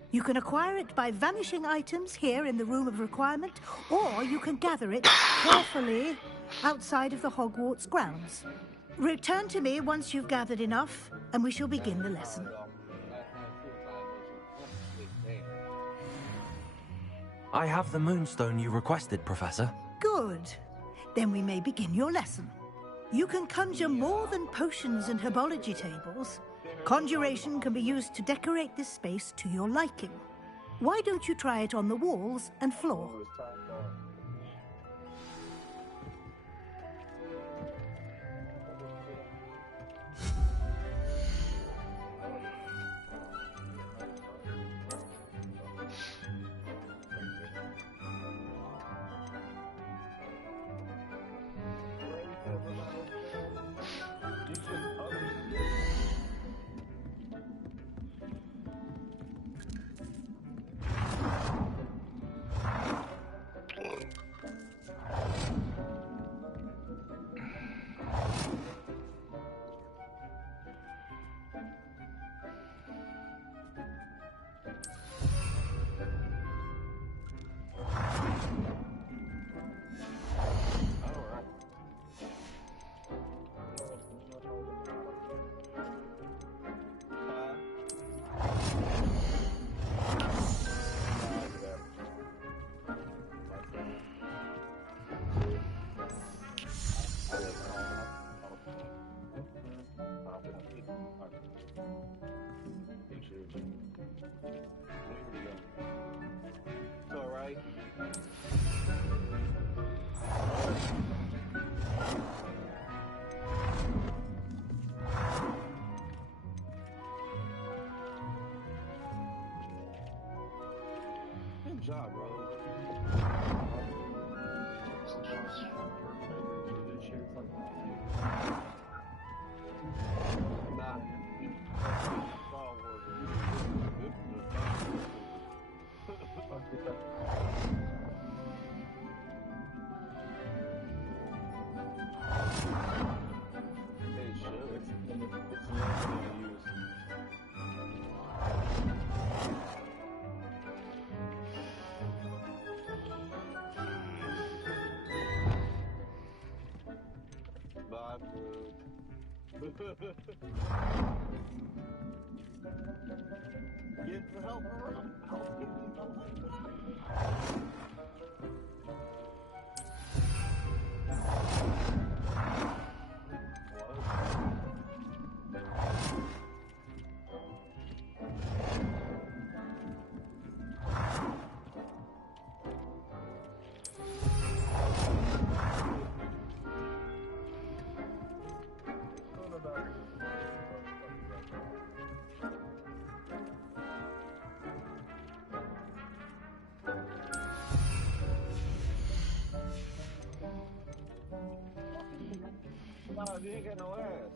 You can acquire it by vanishing items here in the Room of Requirement, or you can gather it carefully outside of the Hogwarts grounds. Return to me once you've gathered enough, and we shall begin the lesson. I have the moonstone you requested, Professor. Good. Then we may begin your lesson. You can conjure more than potions and herbology tables. Conjuration can be used to decorate this space to your liking. Why don't you try it on the walls and floor? Good job, bro. Get the help around. You ain't got no ass.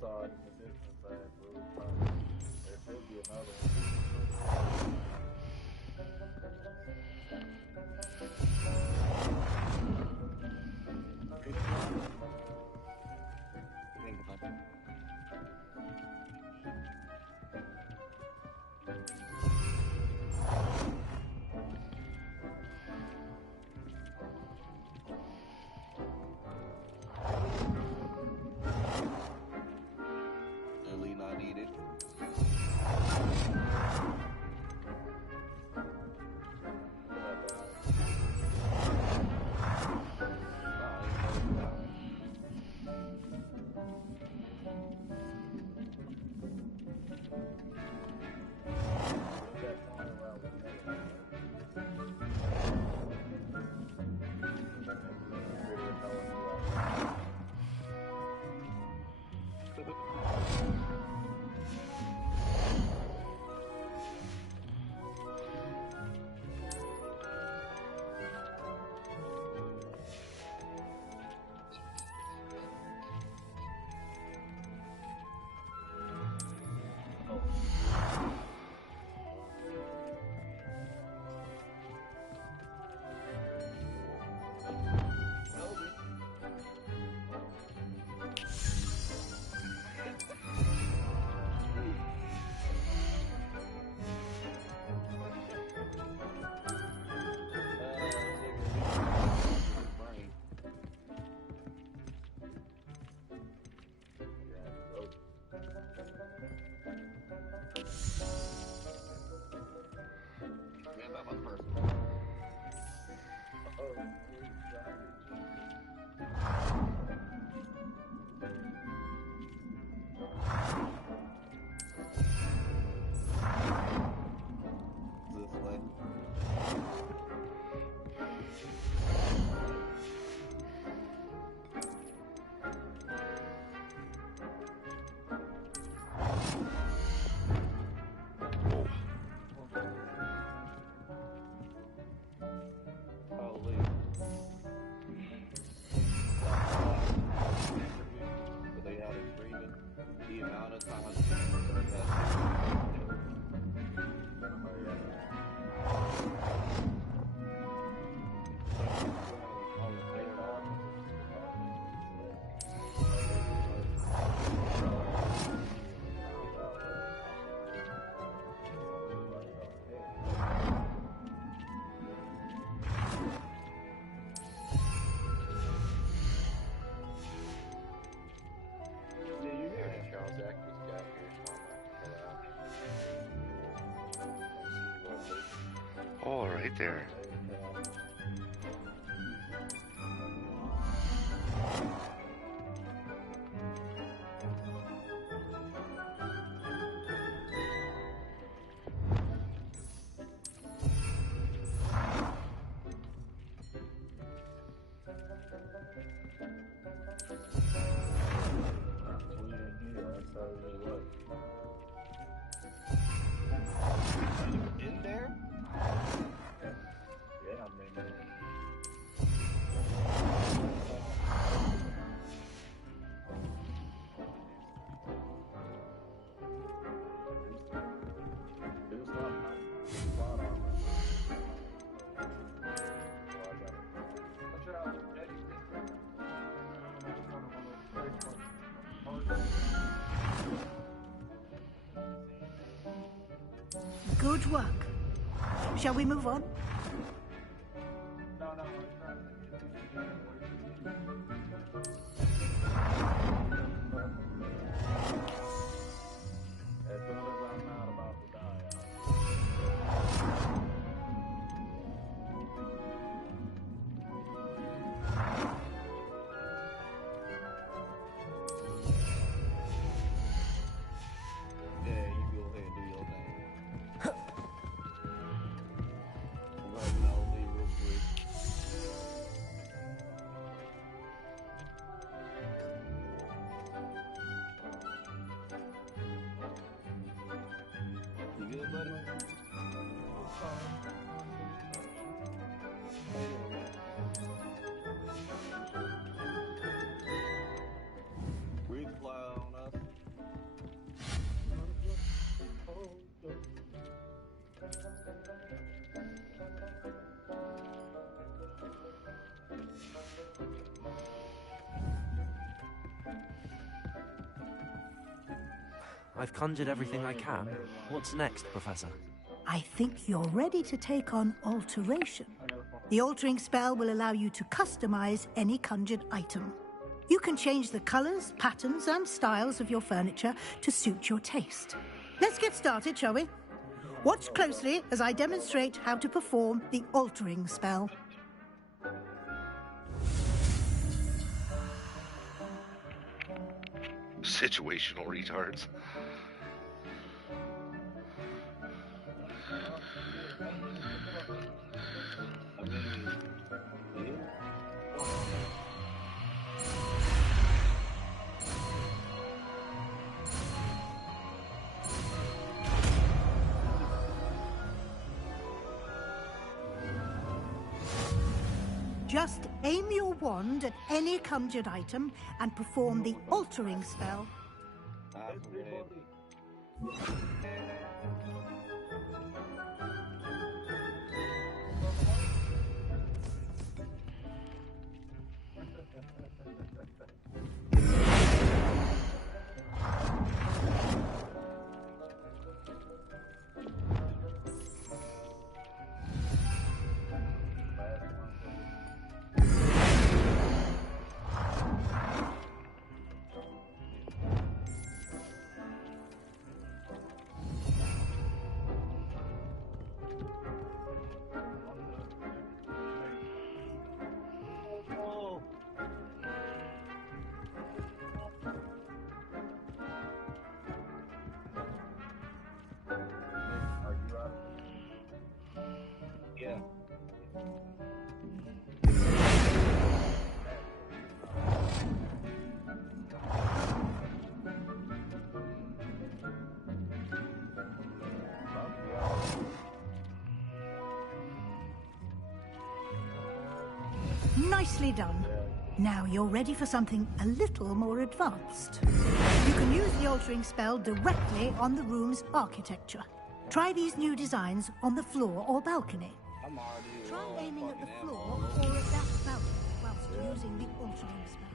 Saw it in the distance, I had really thought there should be another one. Oh, right there. In there? Yeah, I mean, Good work. Shall we move on? As soon as I'm not about to die, yeah, you go ahead and do your thing. I'm rubbing all these real quick. You good, buddy? Resupply on us. I've conjured everything I can. What's next, Professor? I think you're ready to take on alteration. The altering spell will allow you to customize any conjured item. You can change the colors, patterns, and styles of your furniture to suit your taste. Let's get started, shall we? Watch closely as I demonstrate how to perform the altering spell. Situational retards. Just aim your wand at any conjured item and perform the altering spell. Yeah. Nicely done. Now you're ready for something a little more advanced. You can use the altering spell directly on the room's architecture. Try these new designs on the floor or balcony. Try aiming at the floor or at that balcony whilst using the altering spell.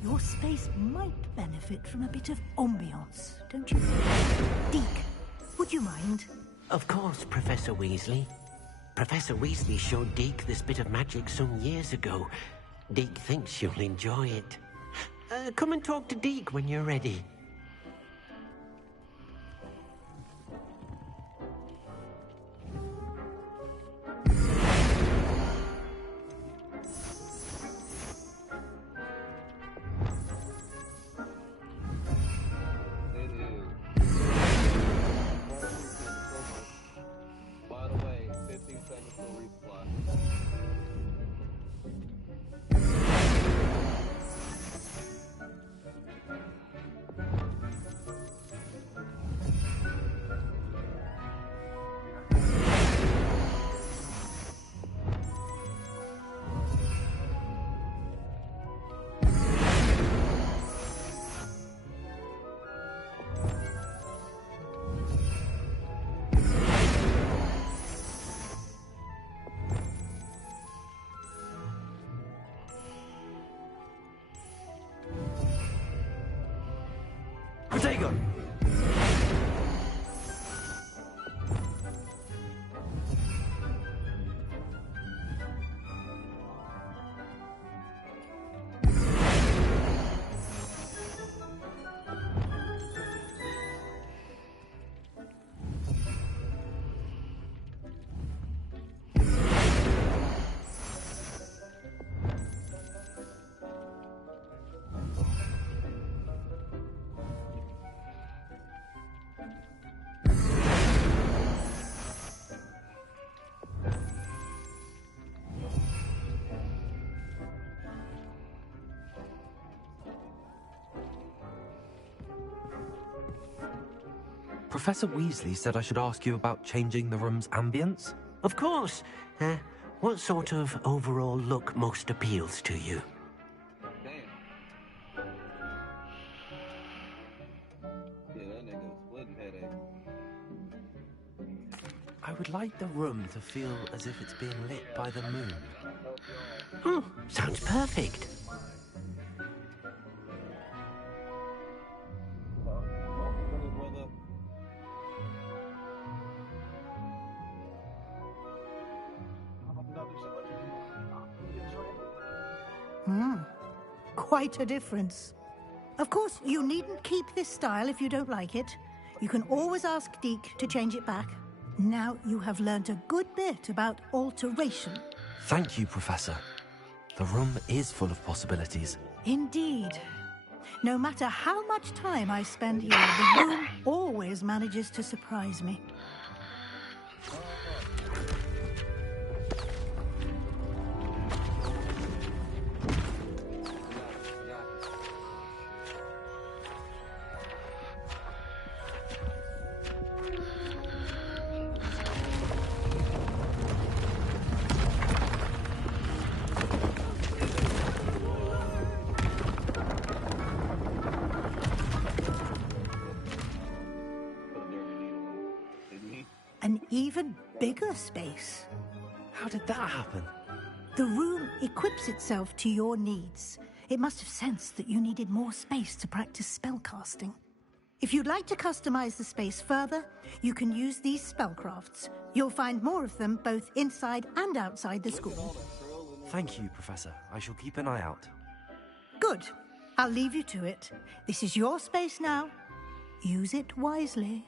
Your space might benefit from a bit of ambiance, don't you think? Deke, would you mind? Of course, Professor Weasley. Professor Weasley showed Deke this bit of magic some years ago. Deke thinks you'll enjoy it. Come and talk to Deke when you're ready. By the way, 15 seconds for resupply. go. Professor Weasley said I should ask you about changing the room's ambience. Of course. What sort of overall look most appeals to you? Damn. Yeah, that nigga's splitting headache. I would like the room to feel as if it's being lit by the moon. Oh, sounds perfect. Quite a difference. Of course, you needn't keep this style if you don't like it. You can always ask Deke to change it back. Now you have learnt a good bit about alteration. Thank you, Professor. The room is full of possibilities. Indeed. No matter how much time I spend here, the room always manages to surprise me. An even bigger space. How did that happen? The room equips itself to your needs. It must have sensed that you needed more space to practice spellcasting. If you'd like to customize the space further, you can use these spellcrafts. You'll find more of them both inside and outside the school. Thank you, Professor. I shall keep an eye out. Good. I'll leave you to it. This is your space now. Use it wisely.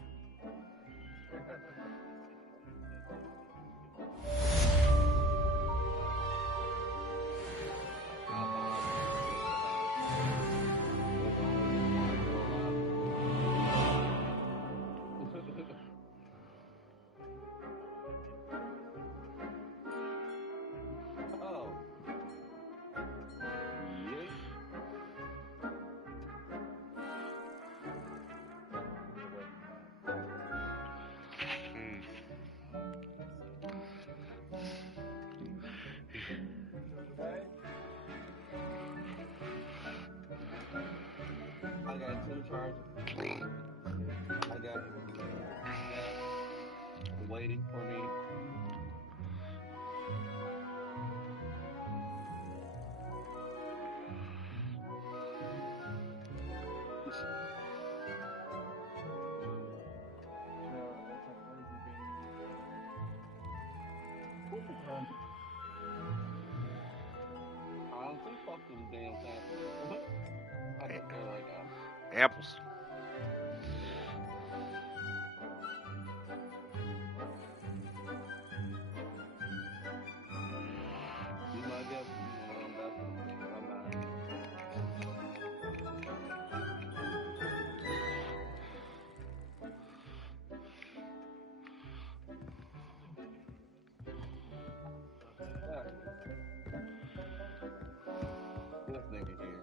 I got 2 charges. I got waiting for me. Honestly, fuck them damn samples. I just feel like Apples. you my guess, I'm not. This nigga here.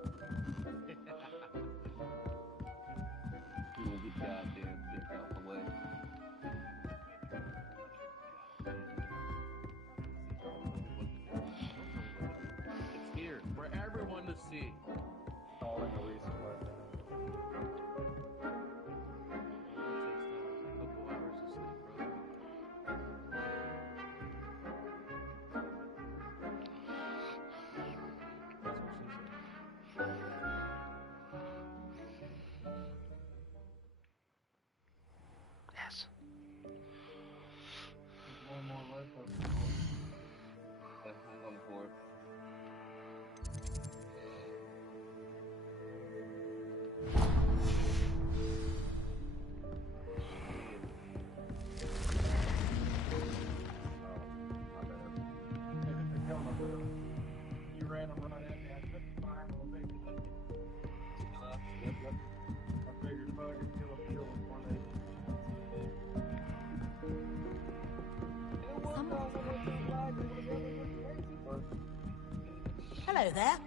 Hello there.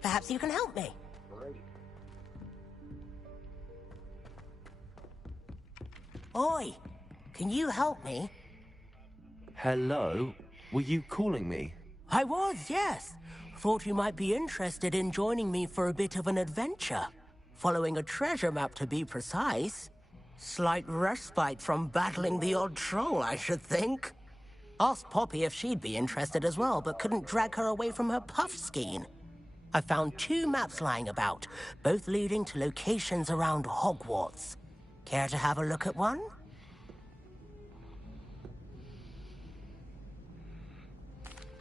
Perhaps you can help me. Oi, can you help me? Hello? Were you calling me? I was, yes. Thought you might be interested in joining me for a bit of an adventure. Following a treasure map, to be precise. Slight respite from battling the odd troll, I should think. Asked Poppy if she'd be interested as well, but couldn't drag her away from her puffskein. I found 2 maps lying about, both leading to locations around Hogwarts. Care to have a look at one?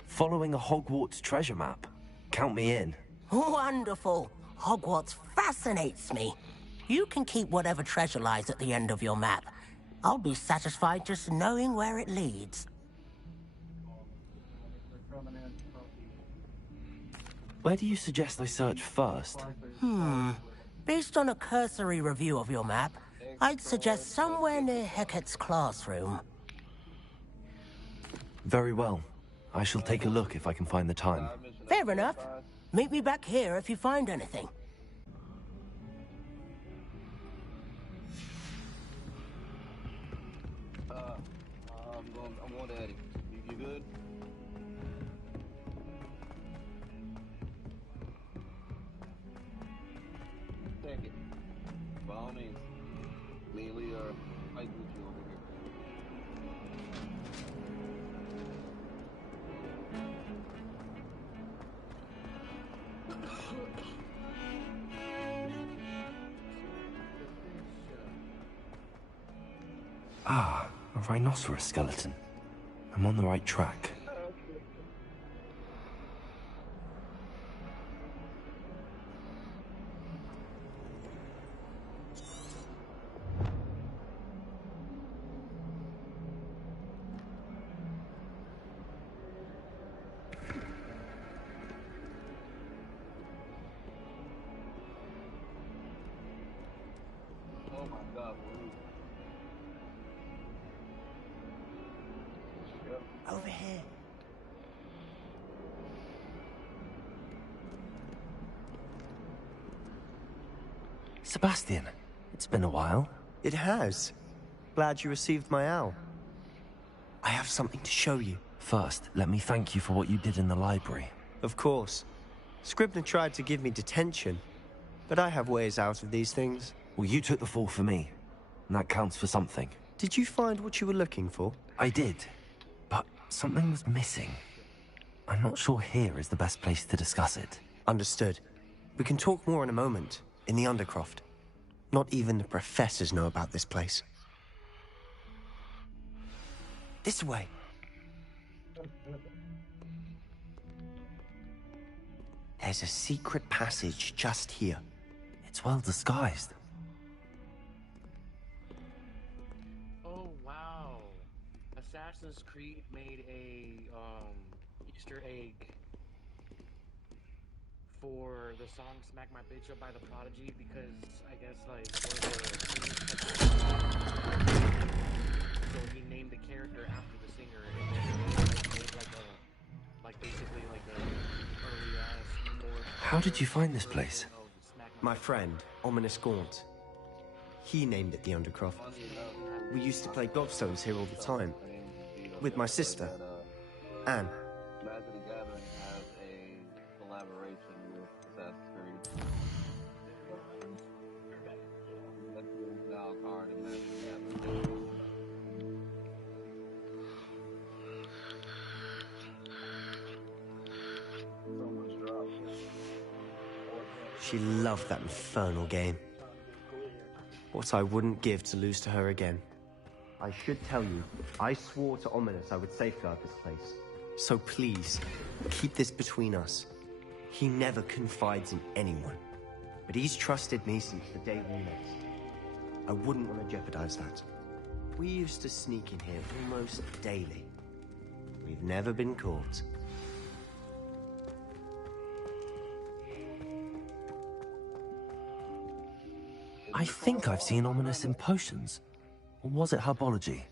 Following a Hogwarts treasure map? Count me in. Wonderful. Hogwarts fascinates me. You can keep whatever treasure lies at the end of your map. I'll be satisfied just knowing where it leads. Where do you suggest I search first? Based on a cursory review of your map, I'd suggest somewhere near Hecat's classroom. Very well. I shall take a look if I can find the time. Fair enough. Meet me back here if you find anything. I'm going to Eddie. You good? Take it. By all means. Me and Lee are fighting with you over here. Ah, a rhinoceros skeleton. I'm on the right track. Oh my God, Blue. Over here. Sebastian, it's been a while. It has. Glad you received my owl. I have something to show you. First, let me thank you for what you did in the library. Of course. Scribner tried to give me detention, but I have ways out of these things. Well, you took the fall for me, and that counts for something. Did you find what you were looking for? I did, but something was missing. I'm not sure here is the best place to discuss it. Understood. We can talk more in a moment, in the Undercroft. Not even the professors know about this place. This way. There's a secret passage just here. It's well disguised. Oh, wow. Assassin's Creed made a, Easter egg for the song Smack My Bitch Up by The Prodigy because I guess, like, so he named the character after the singer and then made like basically like a early ass more. How did you find this place? My friend, Ominous Gaunt. He named it the Undercroft. We used to play gobstones here all the time. With my sister, Anne. Magic the Gathering has a collaboration with Assassin's Creed. That's the now card in Magic the Gathering. She loved that infernal game. What I wouldn't give to lose to her again. I should tell you, I swore to Ominous I would safeguard this place. So please, keep this between us. He never confides in anyone. But he's trusted me since the day we met. I wouldn't want to jeopardize that. We used to sneak in here almost daily. We've never been caught. I think I've seen Ominous in potions. Or was it herbology?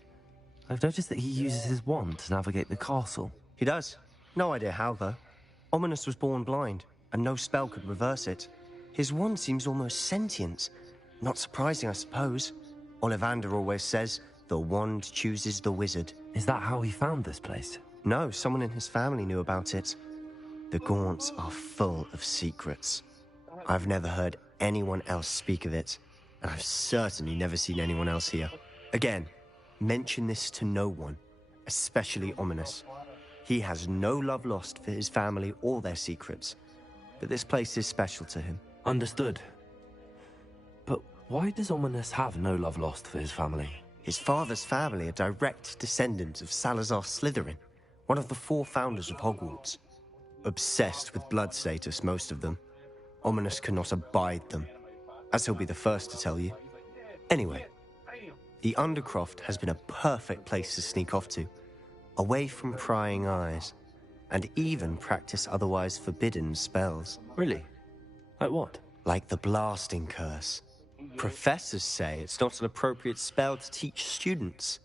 I've noticed that he uses his wand to navigate the castle. He does. No idea how, though. Ominous was born blind, and no spell could reverse it. His wand seems almost sentient. Not surprising, I suppose. Ollivander always says, the wand chooses the wizard. Is that how he found this place? No, someone in his family knew about it. The Gaunts are full of secrets. I've never heard anyone else speak of it, and I've certainly never seen anyone else here. Again, mention this to no one, especially Ominous. He has no love lost for his family or their secrets, but this place is special to him. Understood. But why does Ominous have no love lost for his family? His father's family are direct descendants of Salazar Slytherin, one of the 4 founders of Hogwarts. Obsessed with blood status, most of them. Ominous cannot abide them, as he'll be the first to tell you. Anyway, the Undercroft has been a perfect place to sneak off to, away from prying eyes, and even practice otherwise forbidden spells. Really? Like what? Like the blasting curse. Professors say it's not an appropriate spell to teach students.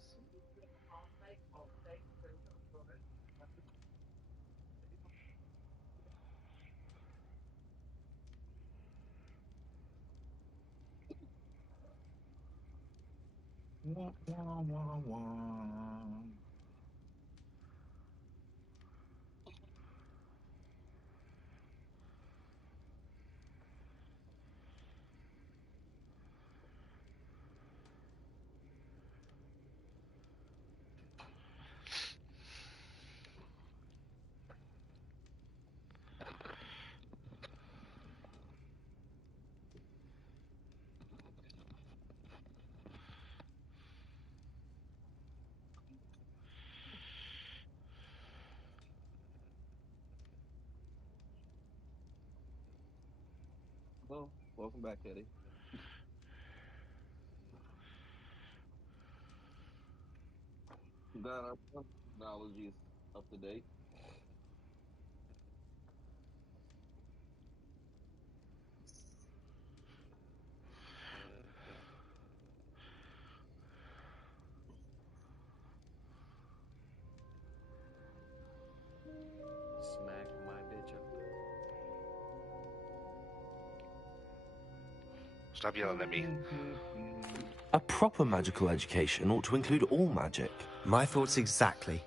Wah, wah, wah, wah. Well, welcome back, Eddie. Glad our technology is up to date. Smack my bitch up. Stop yelling at me. A proper magical education ought to include all magic. My thoughts exactly.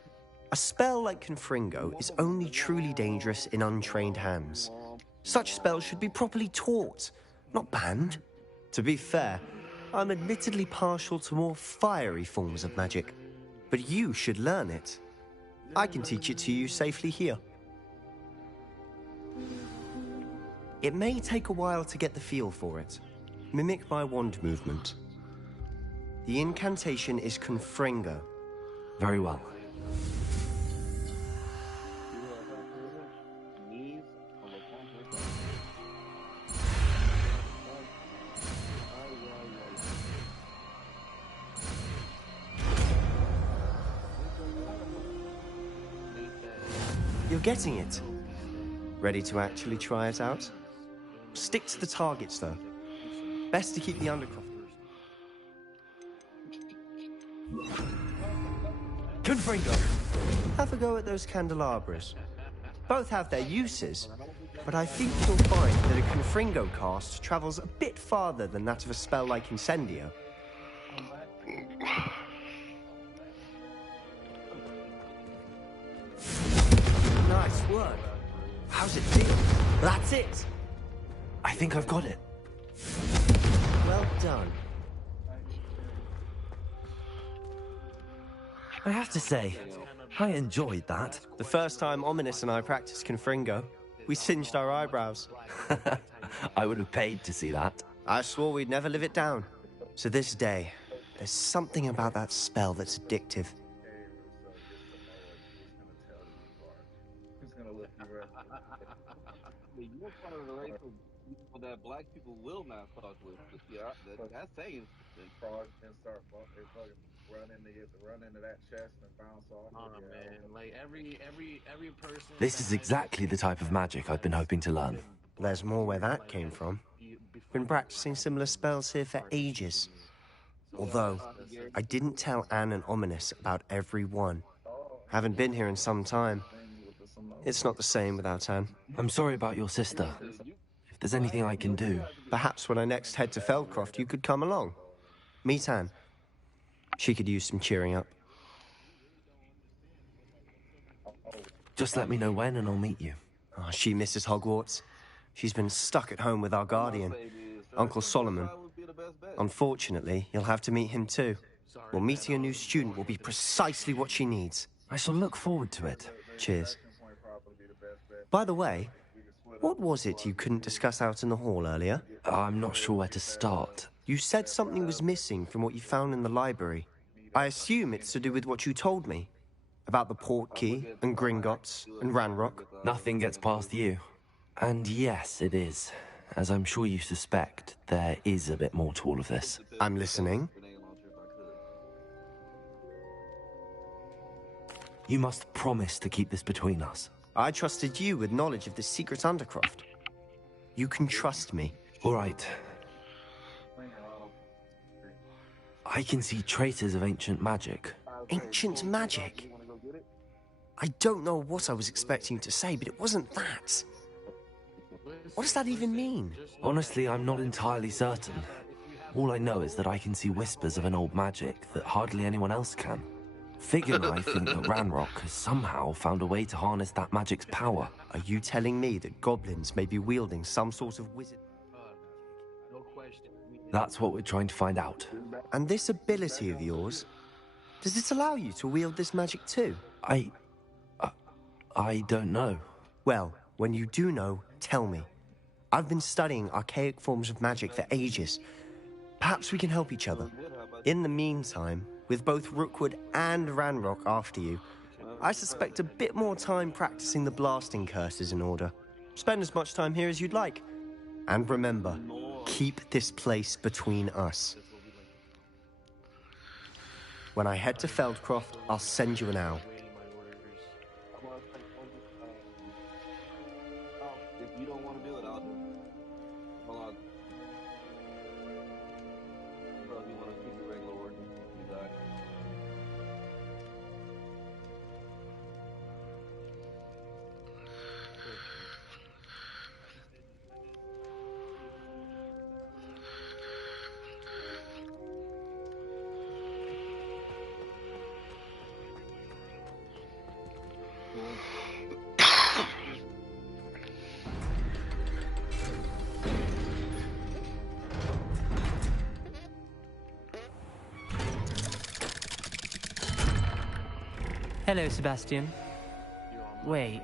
A spell like Confringo is only truly dangerous in untrained hands. Such spells should be properly taught, not banned. To be fair, I'm admittedly partial to more fiery forms of magic, but you should learn it. I can teach it to you safely here. It may take a while to get the feel for it. Mimic my wand movement. The incantation is Confringo. Very well. You're getting it. Ready to actually try it out? Stick to the targets, though. Best to keep the Undercroft. Confringo! Have a go at those candelabras. Both have their uses, but I think you'll find that a Confringo cast travels a bit farther than that of a spell like Incendio. Nice work. How's it feel? That's it! I think I've got it. Well done. I have to say, I enjoyed that. The first time Ominous and I practiced Confringo, we singed our eyebrows. I would have paid to see that. I swore we'd never live it down. So this day, there's something about that spell that's addictive. You're part of the race of people that black people will not fuck with. Yeah, that's saying They charge and start they fucking run into that chest and bounce off. Oh man, like every person. This is exactly the type of magic I've been hoping to learn. There's more where that came from. Been practicing similar spells here for ages. Although, I didn't tell Anne and Ominous about every one. Haven't been here in some time. It's not the same without Anne. I'm sorry about your sister. If there's anything I can do... Perhaps when I next head to Feldcroft, you could come along. Meet Anne. She could use some cheering up. Just let me know when and I'll meet you. Oh, she misses Hogwarts. She's been stuck at home with our guardian, Uncle Solomon. Unfortunately, you'll have to meet him too. Well, meeting a new student will be precisely what she needs. I shall look forward to it. Cheers. By the way, what was it you couldn't discuss out in the hall earlier? I'm not sure where to start. You said something was missing from what you found in the library. I assume it's to do with what you told me. About the Portkey, and Gringotts, and Ranrock. Nothing gets past you. And yes, it is. As I'm sure you suspect, there is a bit more to all of this. I'm listening. You must promise to keep this between us. I trusted you with knowledge of the secret Undercroft. You can trust me. All right. I can see traces of ancient magic. Ancient magic? I don't know what I was expecting you to say, but it wasn't that. What does that even mean? Honestly, I'm not entirely certain. All I know is that I can see whispers of an old magic that hardly anyone else can. Fig and I think that Ranrock has somehow found a way to harness that magic's power. Are you telling me that goblins may be wielding some sort of wizard? That's what we're trying to find out. And this ability of yours, does it allow you to wield this magic too? I don't know. Well, when you do know, tell me. I've been studying archaic forms of magic for ages. Perhaps we can help each other. In the meantime, with both Rookwood and Ranrock after you, I suspect a bit more time practicing the blasting curse is in order. Spend as much time here as you'd like. And remember, keep this place between us. When I head to Feldcroft, I'll send you an owl. If you don't want to do it, I'll do it. Hold on. So if you want to keep the regular order, you got it. Hello, Sebastian. Wait.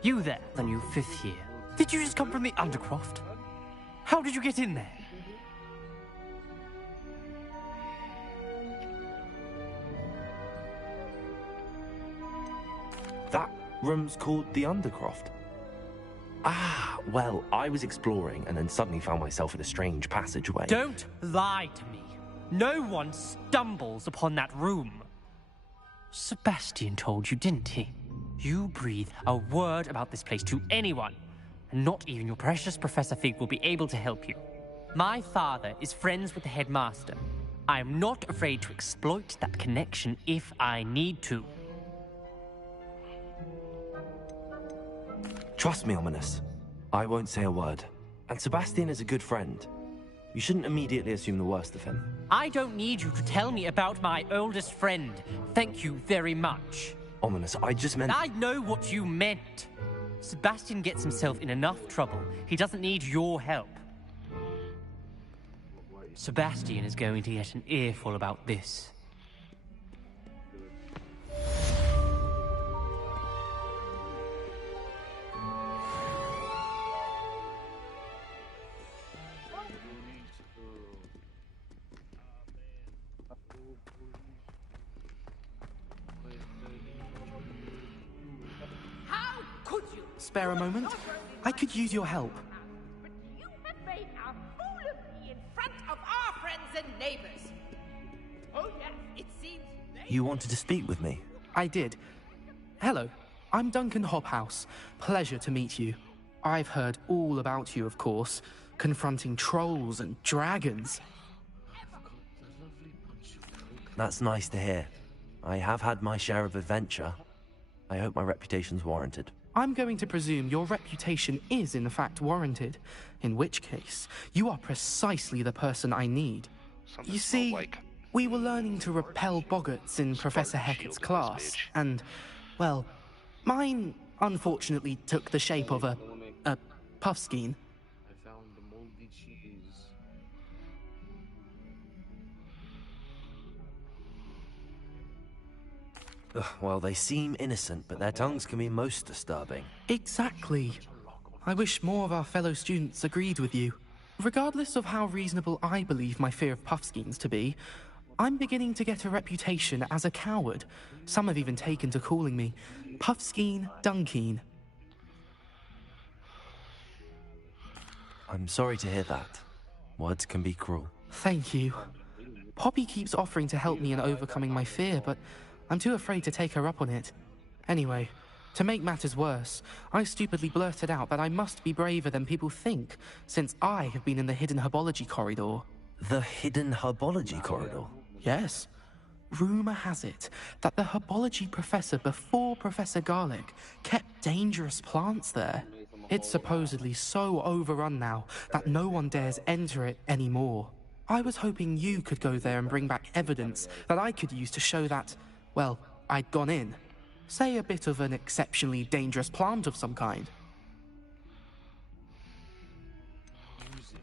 You there, the new 5th year. Did you just come from the Undercroft? How did you get in there? That room's called the Undercroft. Ah, well, I was exploring and then suddenly found myself in a strange passageway. Don't lie to me. No one stumbles upon that room. Sebastian told you, didn't he? You breathe a word about this place to anyone, and not even your precious Professor Fig will be able to help you. My father is friends with the headmaster. I am not afraid to exploit that connection if I need to. Trust me, Ominous. I won't say a word. And Sebastian is a good friend. You shouldn't immediately assume the worst of him. I don't need you to tell me about my oldest friend. Thank you very much. Ominous, I just meant... I know what you meant. Sebastian gets himself in enough trouble. He doesn't need your help. Sebastian is going to get an earful about this. Spare a moment? I could use your help. You have made a fool of me in front of our friends and neighbors. Oh yes, it seems You wanted to speak with me? I did. Hello, I'm Duncan Hobhouse. Pleasure to meet you. I've heard all about you, of course, confronting trolls and dragons. That's nice to hear. I have had my share of adventure. I hope my reputation's warranted. I'm going to presume your reputation is in fact warranted, in which case, you are precisely the person I need. You see, we were learning to repel boggarts in Professor Hecat's class, and, well, mine unfortunately took the shape of a puffskein. I found the moldy cheese. Ugh, well, they seem innocent, but their tongues can be most disturbing. Exactly. I wish more of our fellow students agreed with you. Regardless of how reasonable I believe my fear of puffskeins to be, I'm beginning to get a reputation as a coward. Some have even taken to calling me Puffskeen Dunkeen. I'm sorry to hear that. Words can be cruel. Thank you. Poppy keeps offering to help me in overcoming my fear, but I'm too afraid to take her up on it. Anyway, to make matters worse, I stupidly blurted out that I must be braver than people think, since I have been in the hidden herbology corridor. The hidden herbology corridor? Yes. Rumour has it that the herbology professor before Professor Garlic kept dangerous plants there. It's supposedly so overrun now that no one dares enter it anymore. I was hoping you could go there and bring back evidence that I could use to show that, well, I'd gone in. Say a bit of an exceptionally dangerous plant of some kind.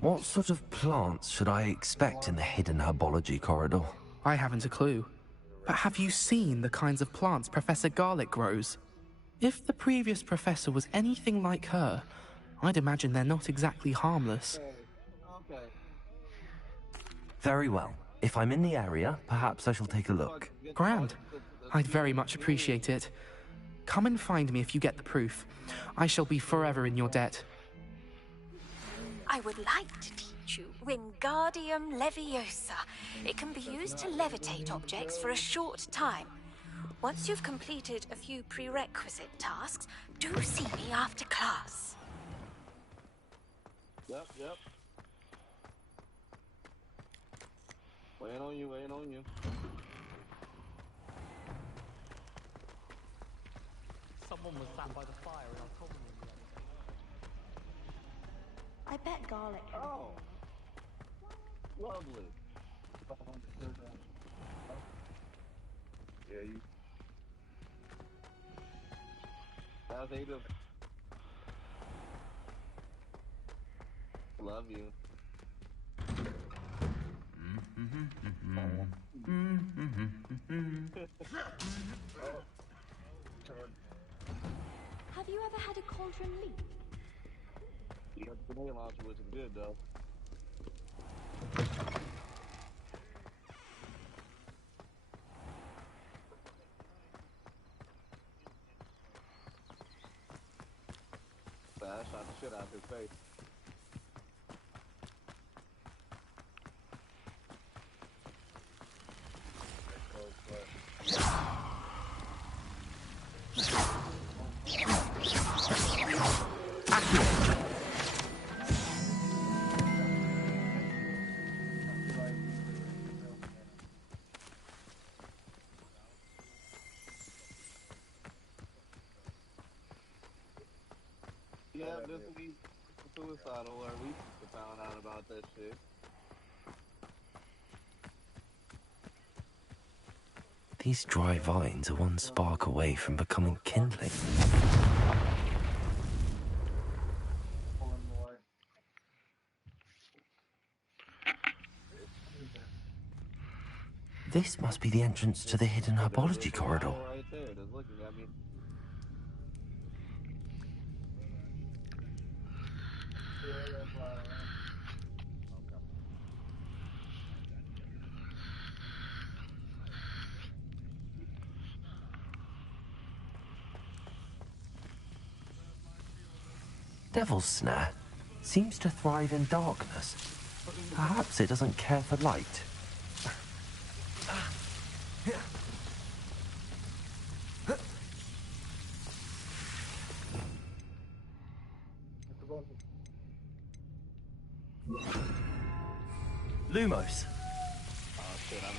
What sort of plants should I expect in the hidden herbology corridor? I haven't a clue. But have you seen the kinds of plants Professor Garlic grows? If the previous professor was anything like her, I'd imagine they're not exactly harmless. Very well. If I'm in the area, perhaps I shall take a look. Grand. I'd very much appreciate it. Come and find me if you get the proof. I shall be forever in your debt. I would like to teach you Wingardium leviosa. It can be used to levitate objects for a short time. Once you've completed a few prerequisite tasks, do see me after class. Yep. Waiting on you. Someone was sat by the fire and I told them the other day. I bet Garlic. Oh, lovely. Yeah, you. How's Ada? Love you. Have you ever had a cauldron leak? Yeah, the grenade launcher wasn't good though. I shot the shit out of his face. Yeah, this week suicidal where we found out about that shit. These dry vines are one spark away from becoming kindling. This must be the entrance to the hidden herbology corridor. Right there, just looking at me. Devil's Snare seems to thrive in darkness. Perhaps it doesn't care for light. Lumos. Oh shit, I'm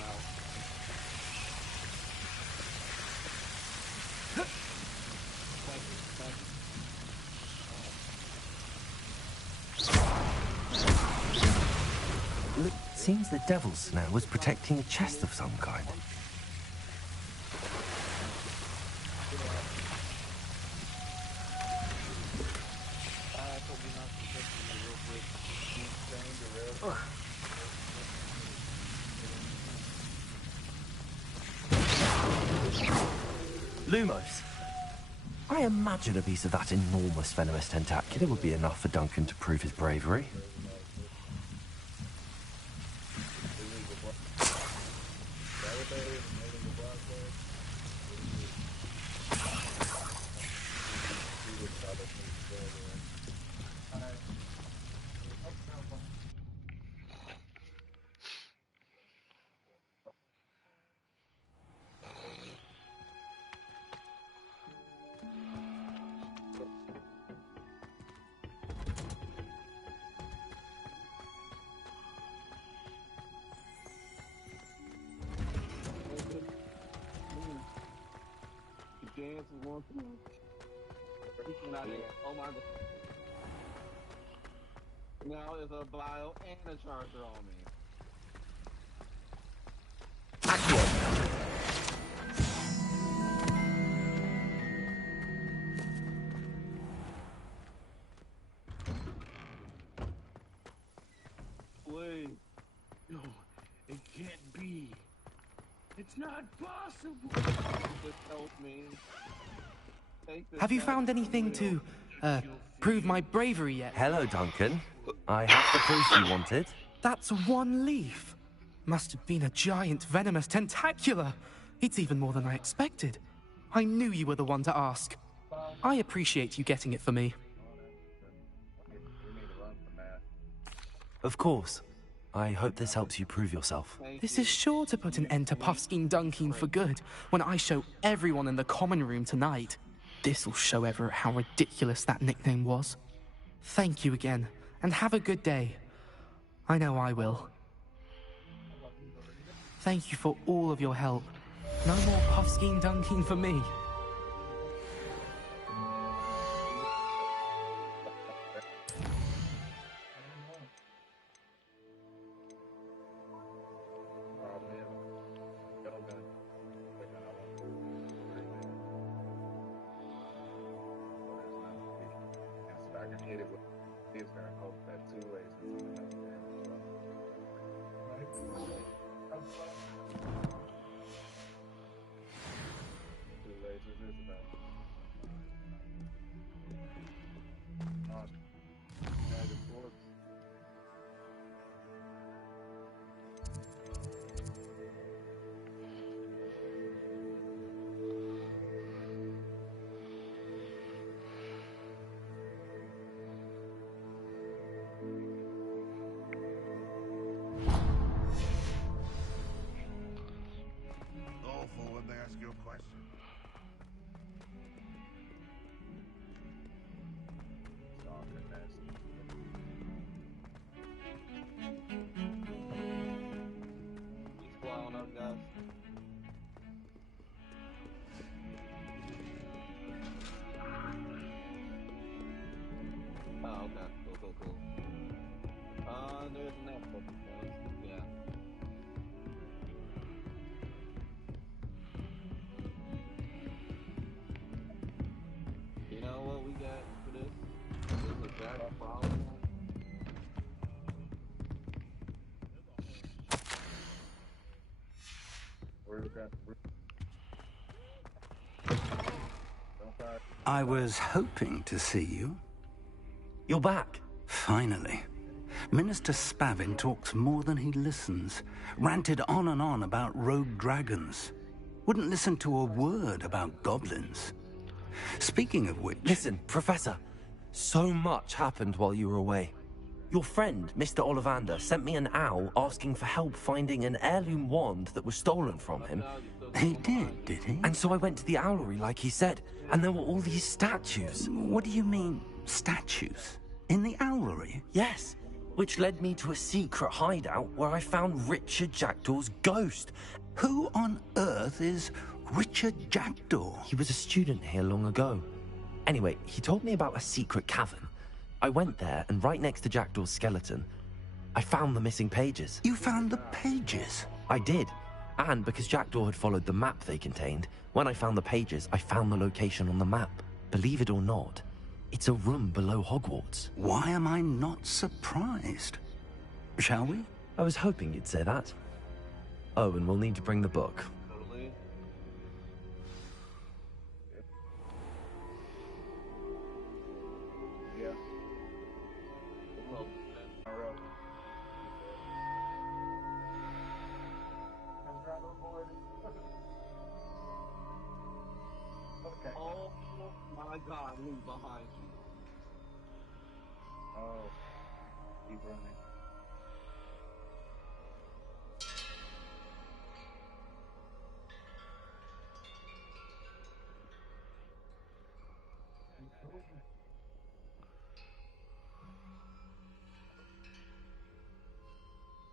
out. seems the devil's snare was protecting a chest of some kind. Lumos. I imagine a piece of that enormous venomous tentacular would be enough for Duncan to prove his bravery. Oh my god. Now there's a bio and a charger on me. Wait. No, it can't be. It's not possible. Just help me. Have you found anything to, prove my bravery yet? Hello, Duncan. I have the proof you wanted. That's one leaf. Must have been a giant venomous tentacular. It's even more than I expected. I knew you were the one to ask. I appreciate you getting it for me. Of course. I hope this helps you prove yourself. This is sure to put an end to Puffskein Dunkin for good when I show everyone in the common room tonight. This'll show Everett how ridiculous that nickname was. Thank you again, and have a good day. I know I will. Thank you for all of your help. No more Puffskein Dunkin for me. I was hoping to see you. You're back. Finally. Minister Spavin talks more than he listens. Ranted on and on about rogue dragons. Wouldn't listen to a word about goblins. Speaking of which... Listen, Professor. So much happened while you were away. Your friend, Mr. Ollivander, sent me an owl asking for help finding an heirloom wand that was stolen from him. He did he? And so I went to the owlery like he said, and there were all these statues. What do you mean, statues? In the owlery? Yes, which led me to a secret hideout where I found Richard Jackdaw's ghost. Who on earth is Richard Jackdaw? He was a student here long ago. Anyway, he told me about a secret cavern. I went there, and right next to Jackdaw's skeleton, I found the missing pages. You found the pages? I did. And because Jackdaw had followed the map they contained, when I found the pages, I found the location on the map. Believe it or not, it's a room below Hogwarts. Why am I not surprised? Shall we? I was hoping you'd say that. Oh, and we'll need to bring the book. Oh my God, who's behind you? Oh, keep running.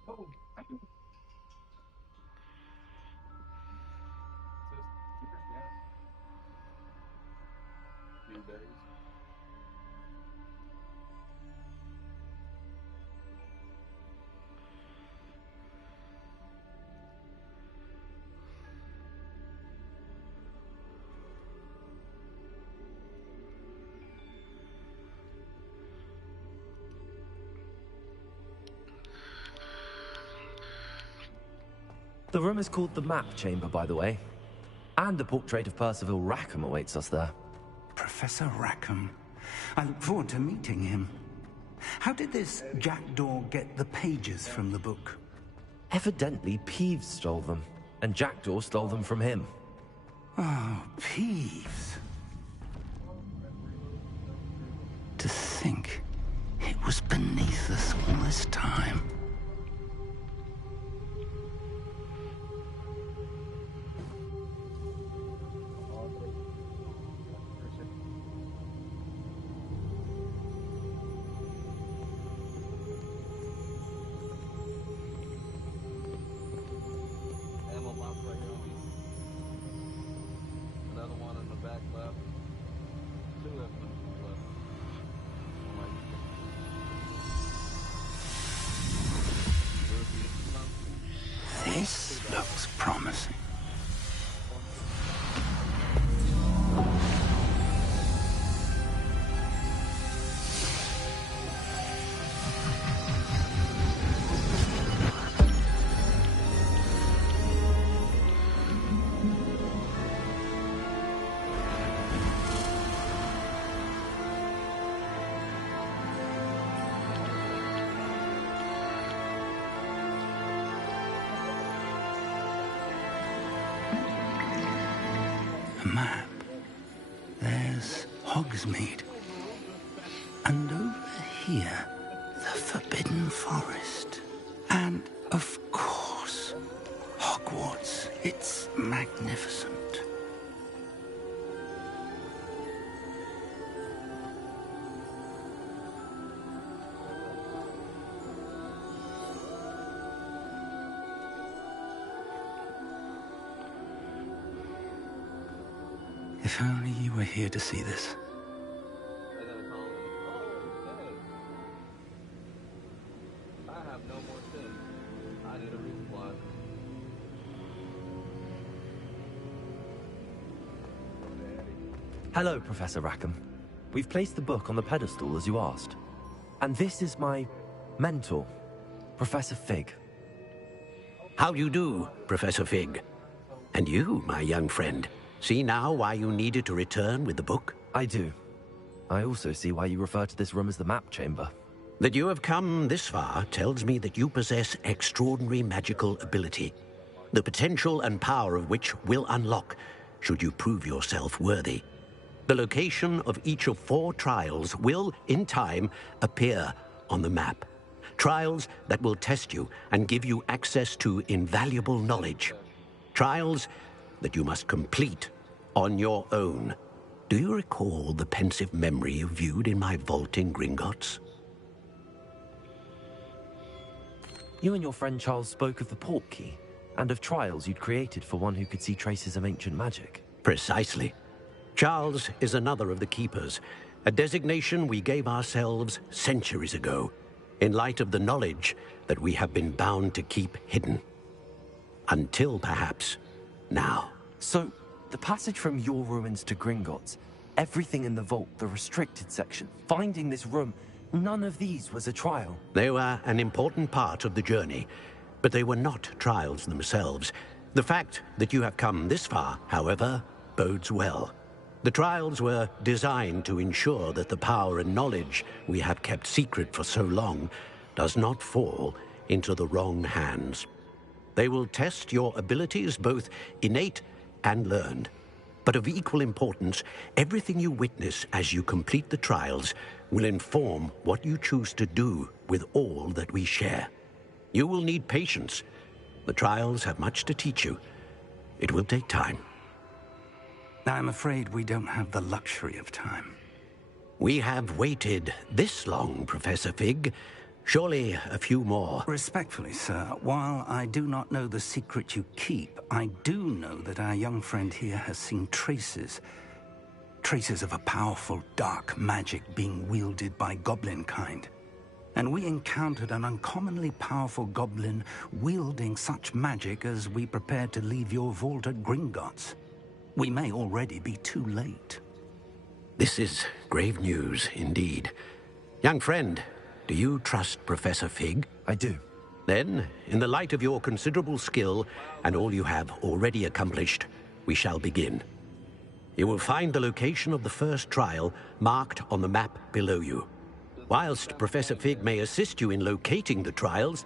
Oh. Few days. The room is called the Map Chamber, by the way. And a portrait of Percival Rackham awaits us there. Professor Rackham. I look forward to meeting him. How did this Jackdaw get the pages from the book? Evidently, Peeves stole them, and Jackdaw stole them from him. Oh, Peeves. To think it was beneath us all this time. This looks promising. A map. There's Hogsmeade. And over here, the Forbidden Forest. And, of course, Hogwarts. It's magnificent. If only you were here to see this. I have no more sins. I need a resupply. Hello, Professor Rackham. We've placed the book on the pedestal as you asked. And this is my mentor, Professor Fig. How do you do, Professor Fig? And you, my young friend, see now why you needed to return with the book? I do. I also see why you refer to this room as the Map Chamber. That you have come this far tells me that you possess extraordinary magical ability, the potential and power of which will unlock should you prove yourself worthy. The location of each of 4 trials will, in time, appear on the map. Trials that will test you and give you access to invaluable knowledge. Trials that you must complete on your own. Do you recall the pensive memory you viewed in my vault in Gringotts? You and your friend Charles spoke of the portkey, and of trials you'd created for one who could see traces of ancient magic. Precisely. Charles is another of the Keepers, a designation we gave ourselves centuries ago. in light of the knowledge that we have been bound to keep hidden. Until perhaps now. So, the passage from your ruins to Gringotts, everything in the vault, the restricted section, finding this room, none of these was a trial. They were an important part of the journey, but they were not trials themselves. The fact that you have come this far, however, bodes well. The trials were designed to ensure that the power and knowledge we have kept secret for so long does not fall into the wrong hands. They will test your abilities, both innate and learned. But of equal importance, everything you witness as you complete the trials will inform what you choose to do with all that we share. You will need patience. The trials have much to teach you. It will take time. I'm afraid we don't have the luxury of time. We have waited this long, Professor Fig. Surely a few more. Respectfully, sir, while I do not know the secret you keep, I do know that our young friend here has seen traces of a powerful dark magic being wielded by goblin kind. And we encountered an uncommonly powerful goblin wielding such magic as we prepared to leave your vault at Gringotts. We may already be too late. This is grave news indeed. Young friend, do you trust Professor Fig? I do. Then, in the light of your considerable skill and all you have already accomplished, we shall begin. You will find the location of the first trial marked on the map below you. Whilst Professor Fig may assist you in locating the trials,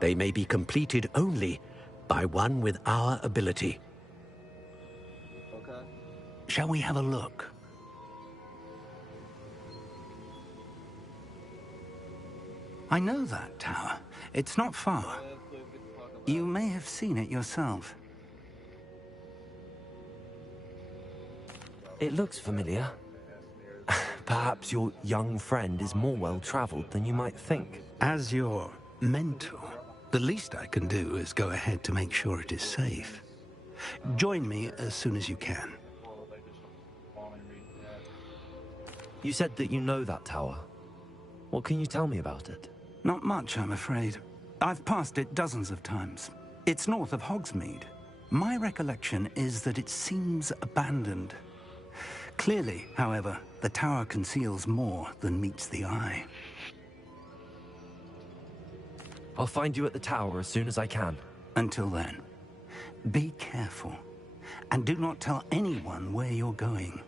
they may be completed only by one with our ability. Shall we have a look? I know that tower. It's not far. You may have seen it yourself. It looks familiar. Perhaps your young friend is more well-traveled than you might think. As your mentor, the least I can do is go ahead to make sure it is safe. Join me as soon as you can. You said that you know that tower. What can you tell me about it? Not much, I'm afraid. I've passed it dozens of times. It's north of Hogsmeade. My recollection is that it seems abandoned. Clearly, however, the tower conceals more than meets the eye. I'll find you at the tower as soon as I can. Until then, be careful, and do not tell anyone where you're going.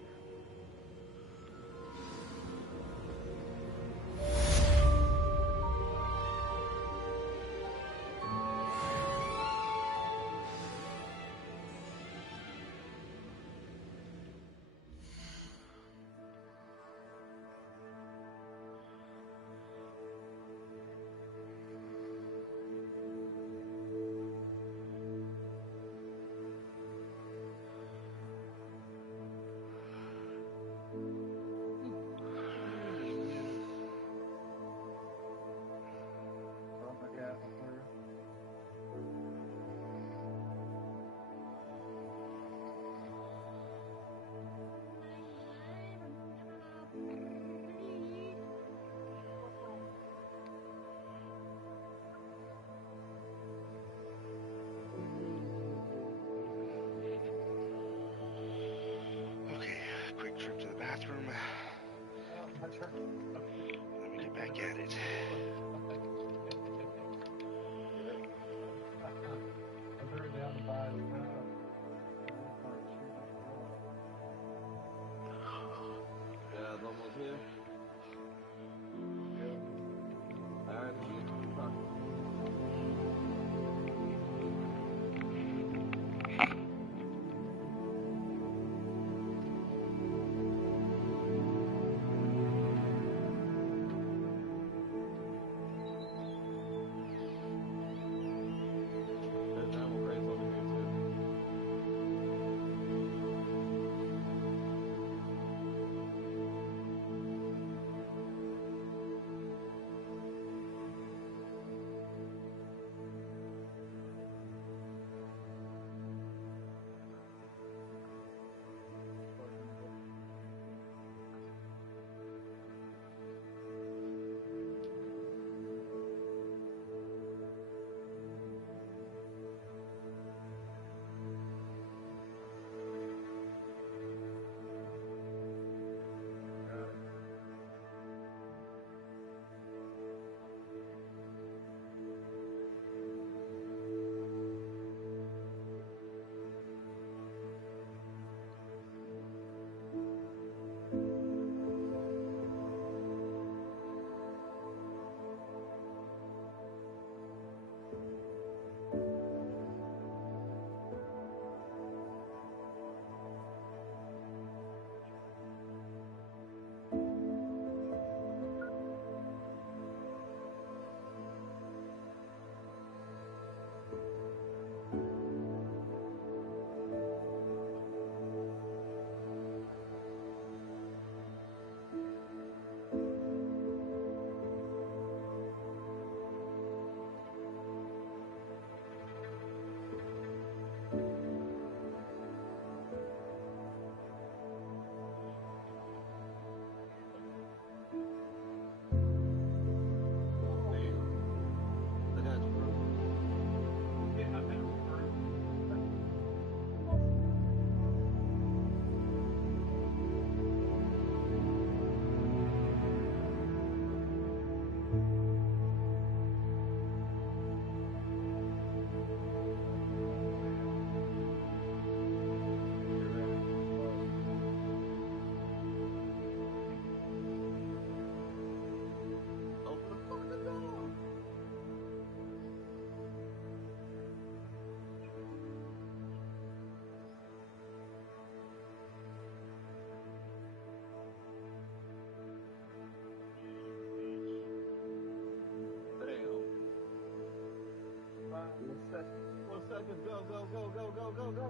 Just go, go, go, go, go, go, go.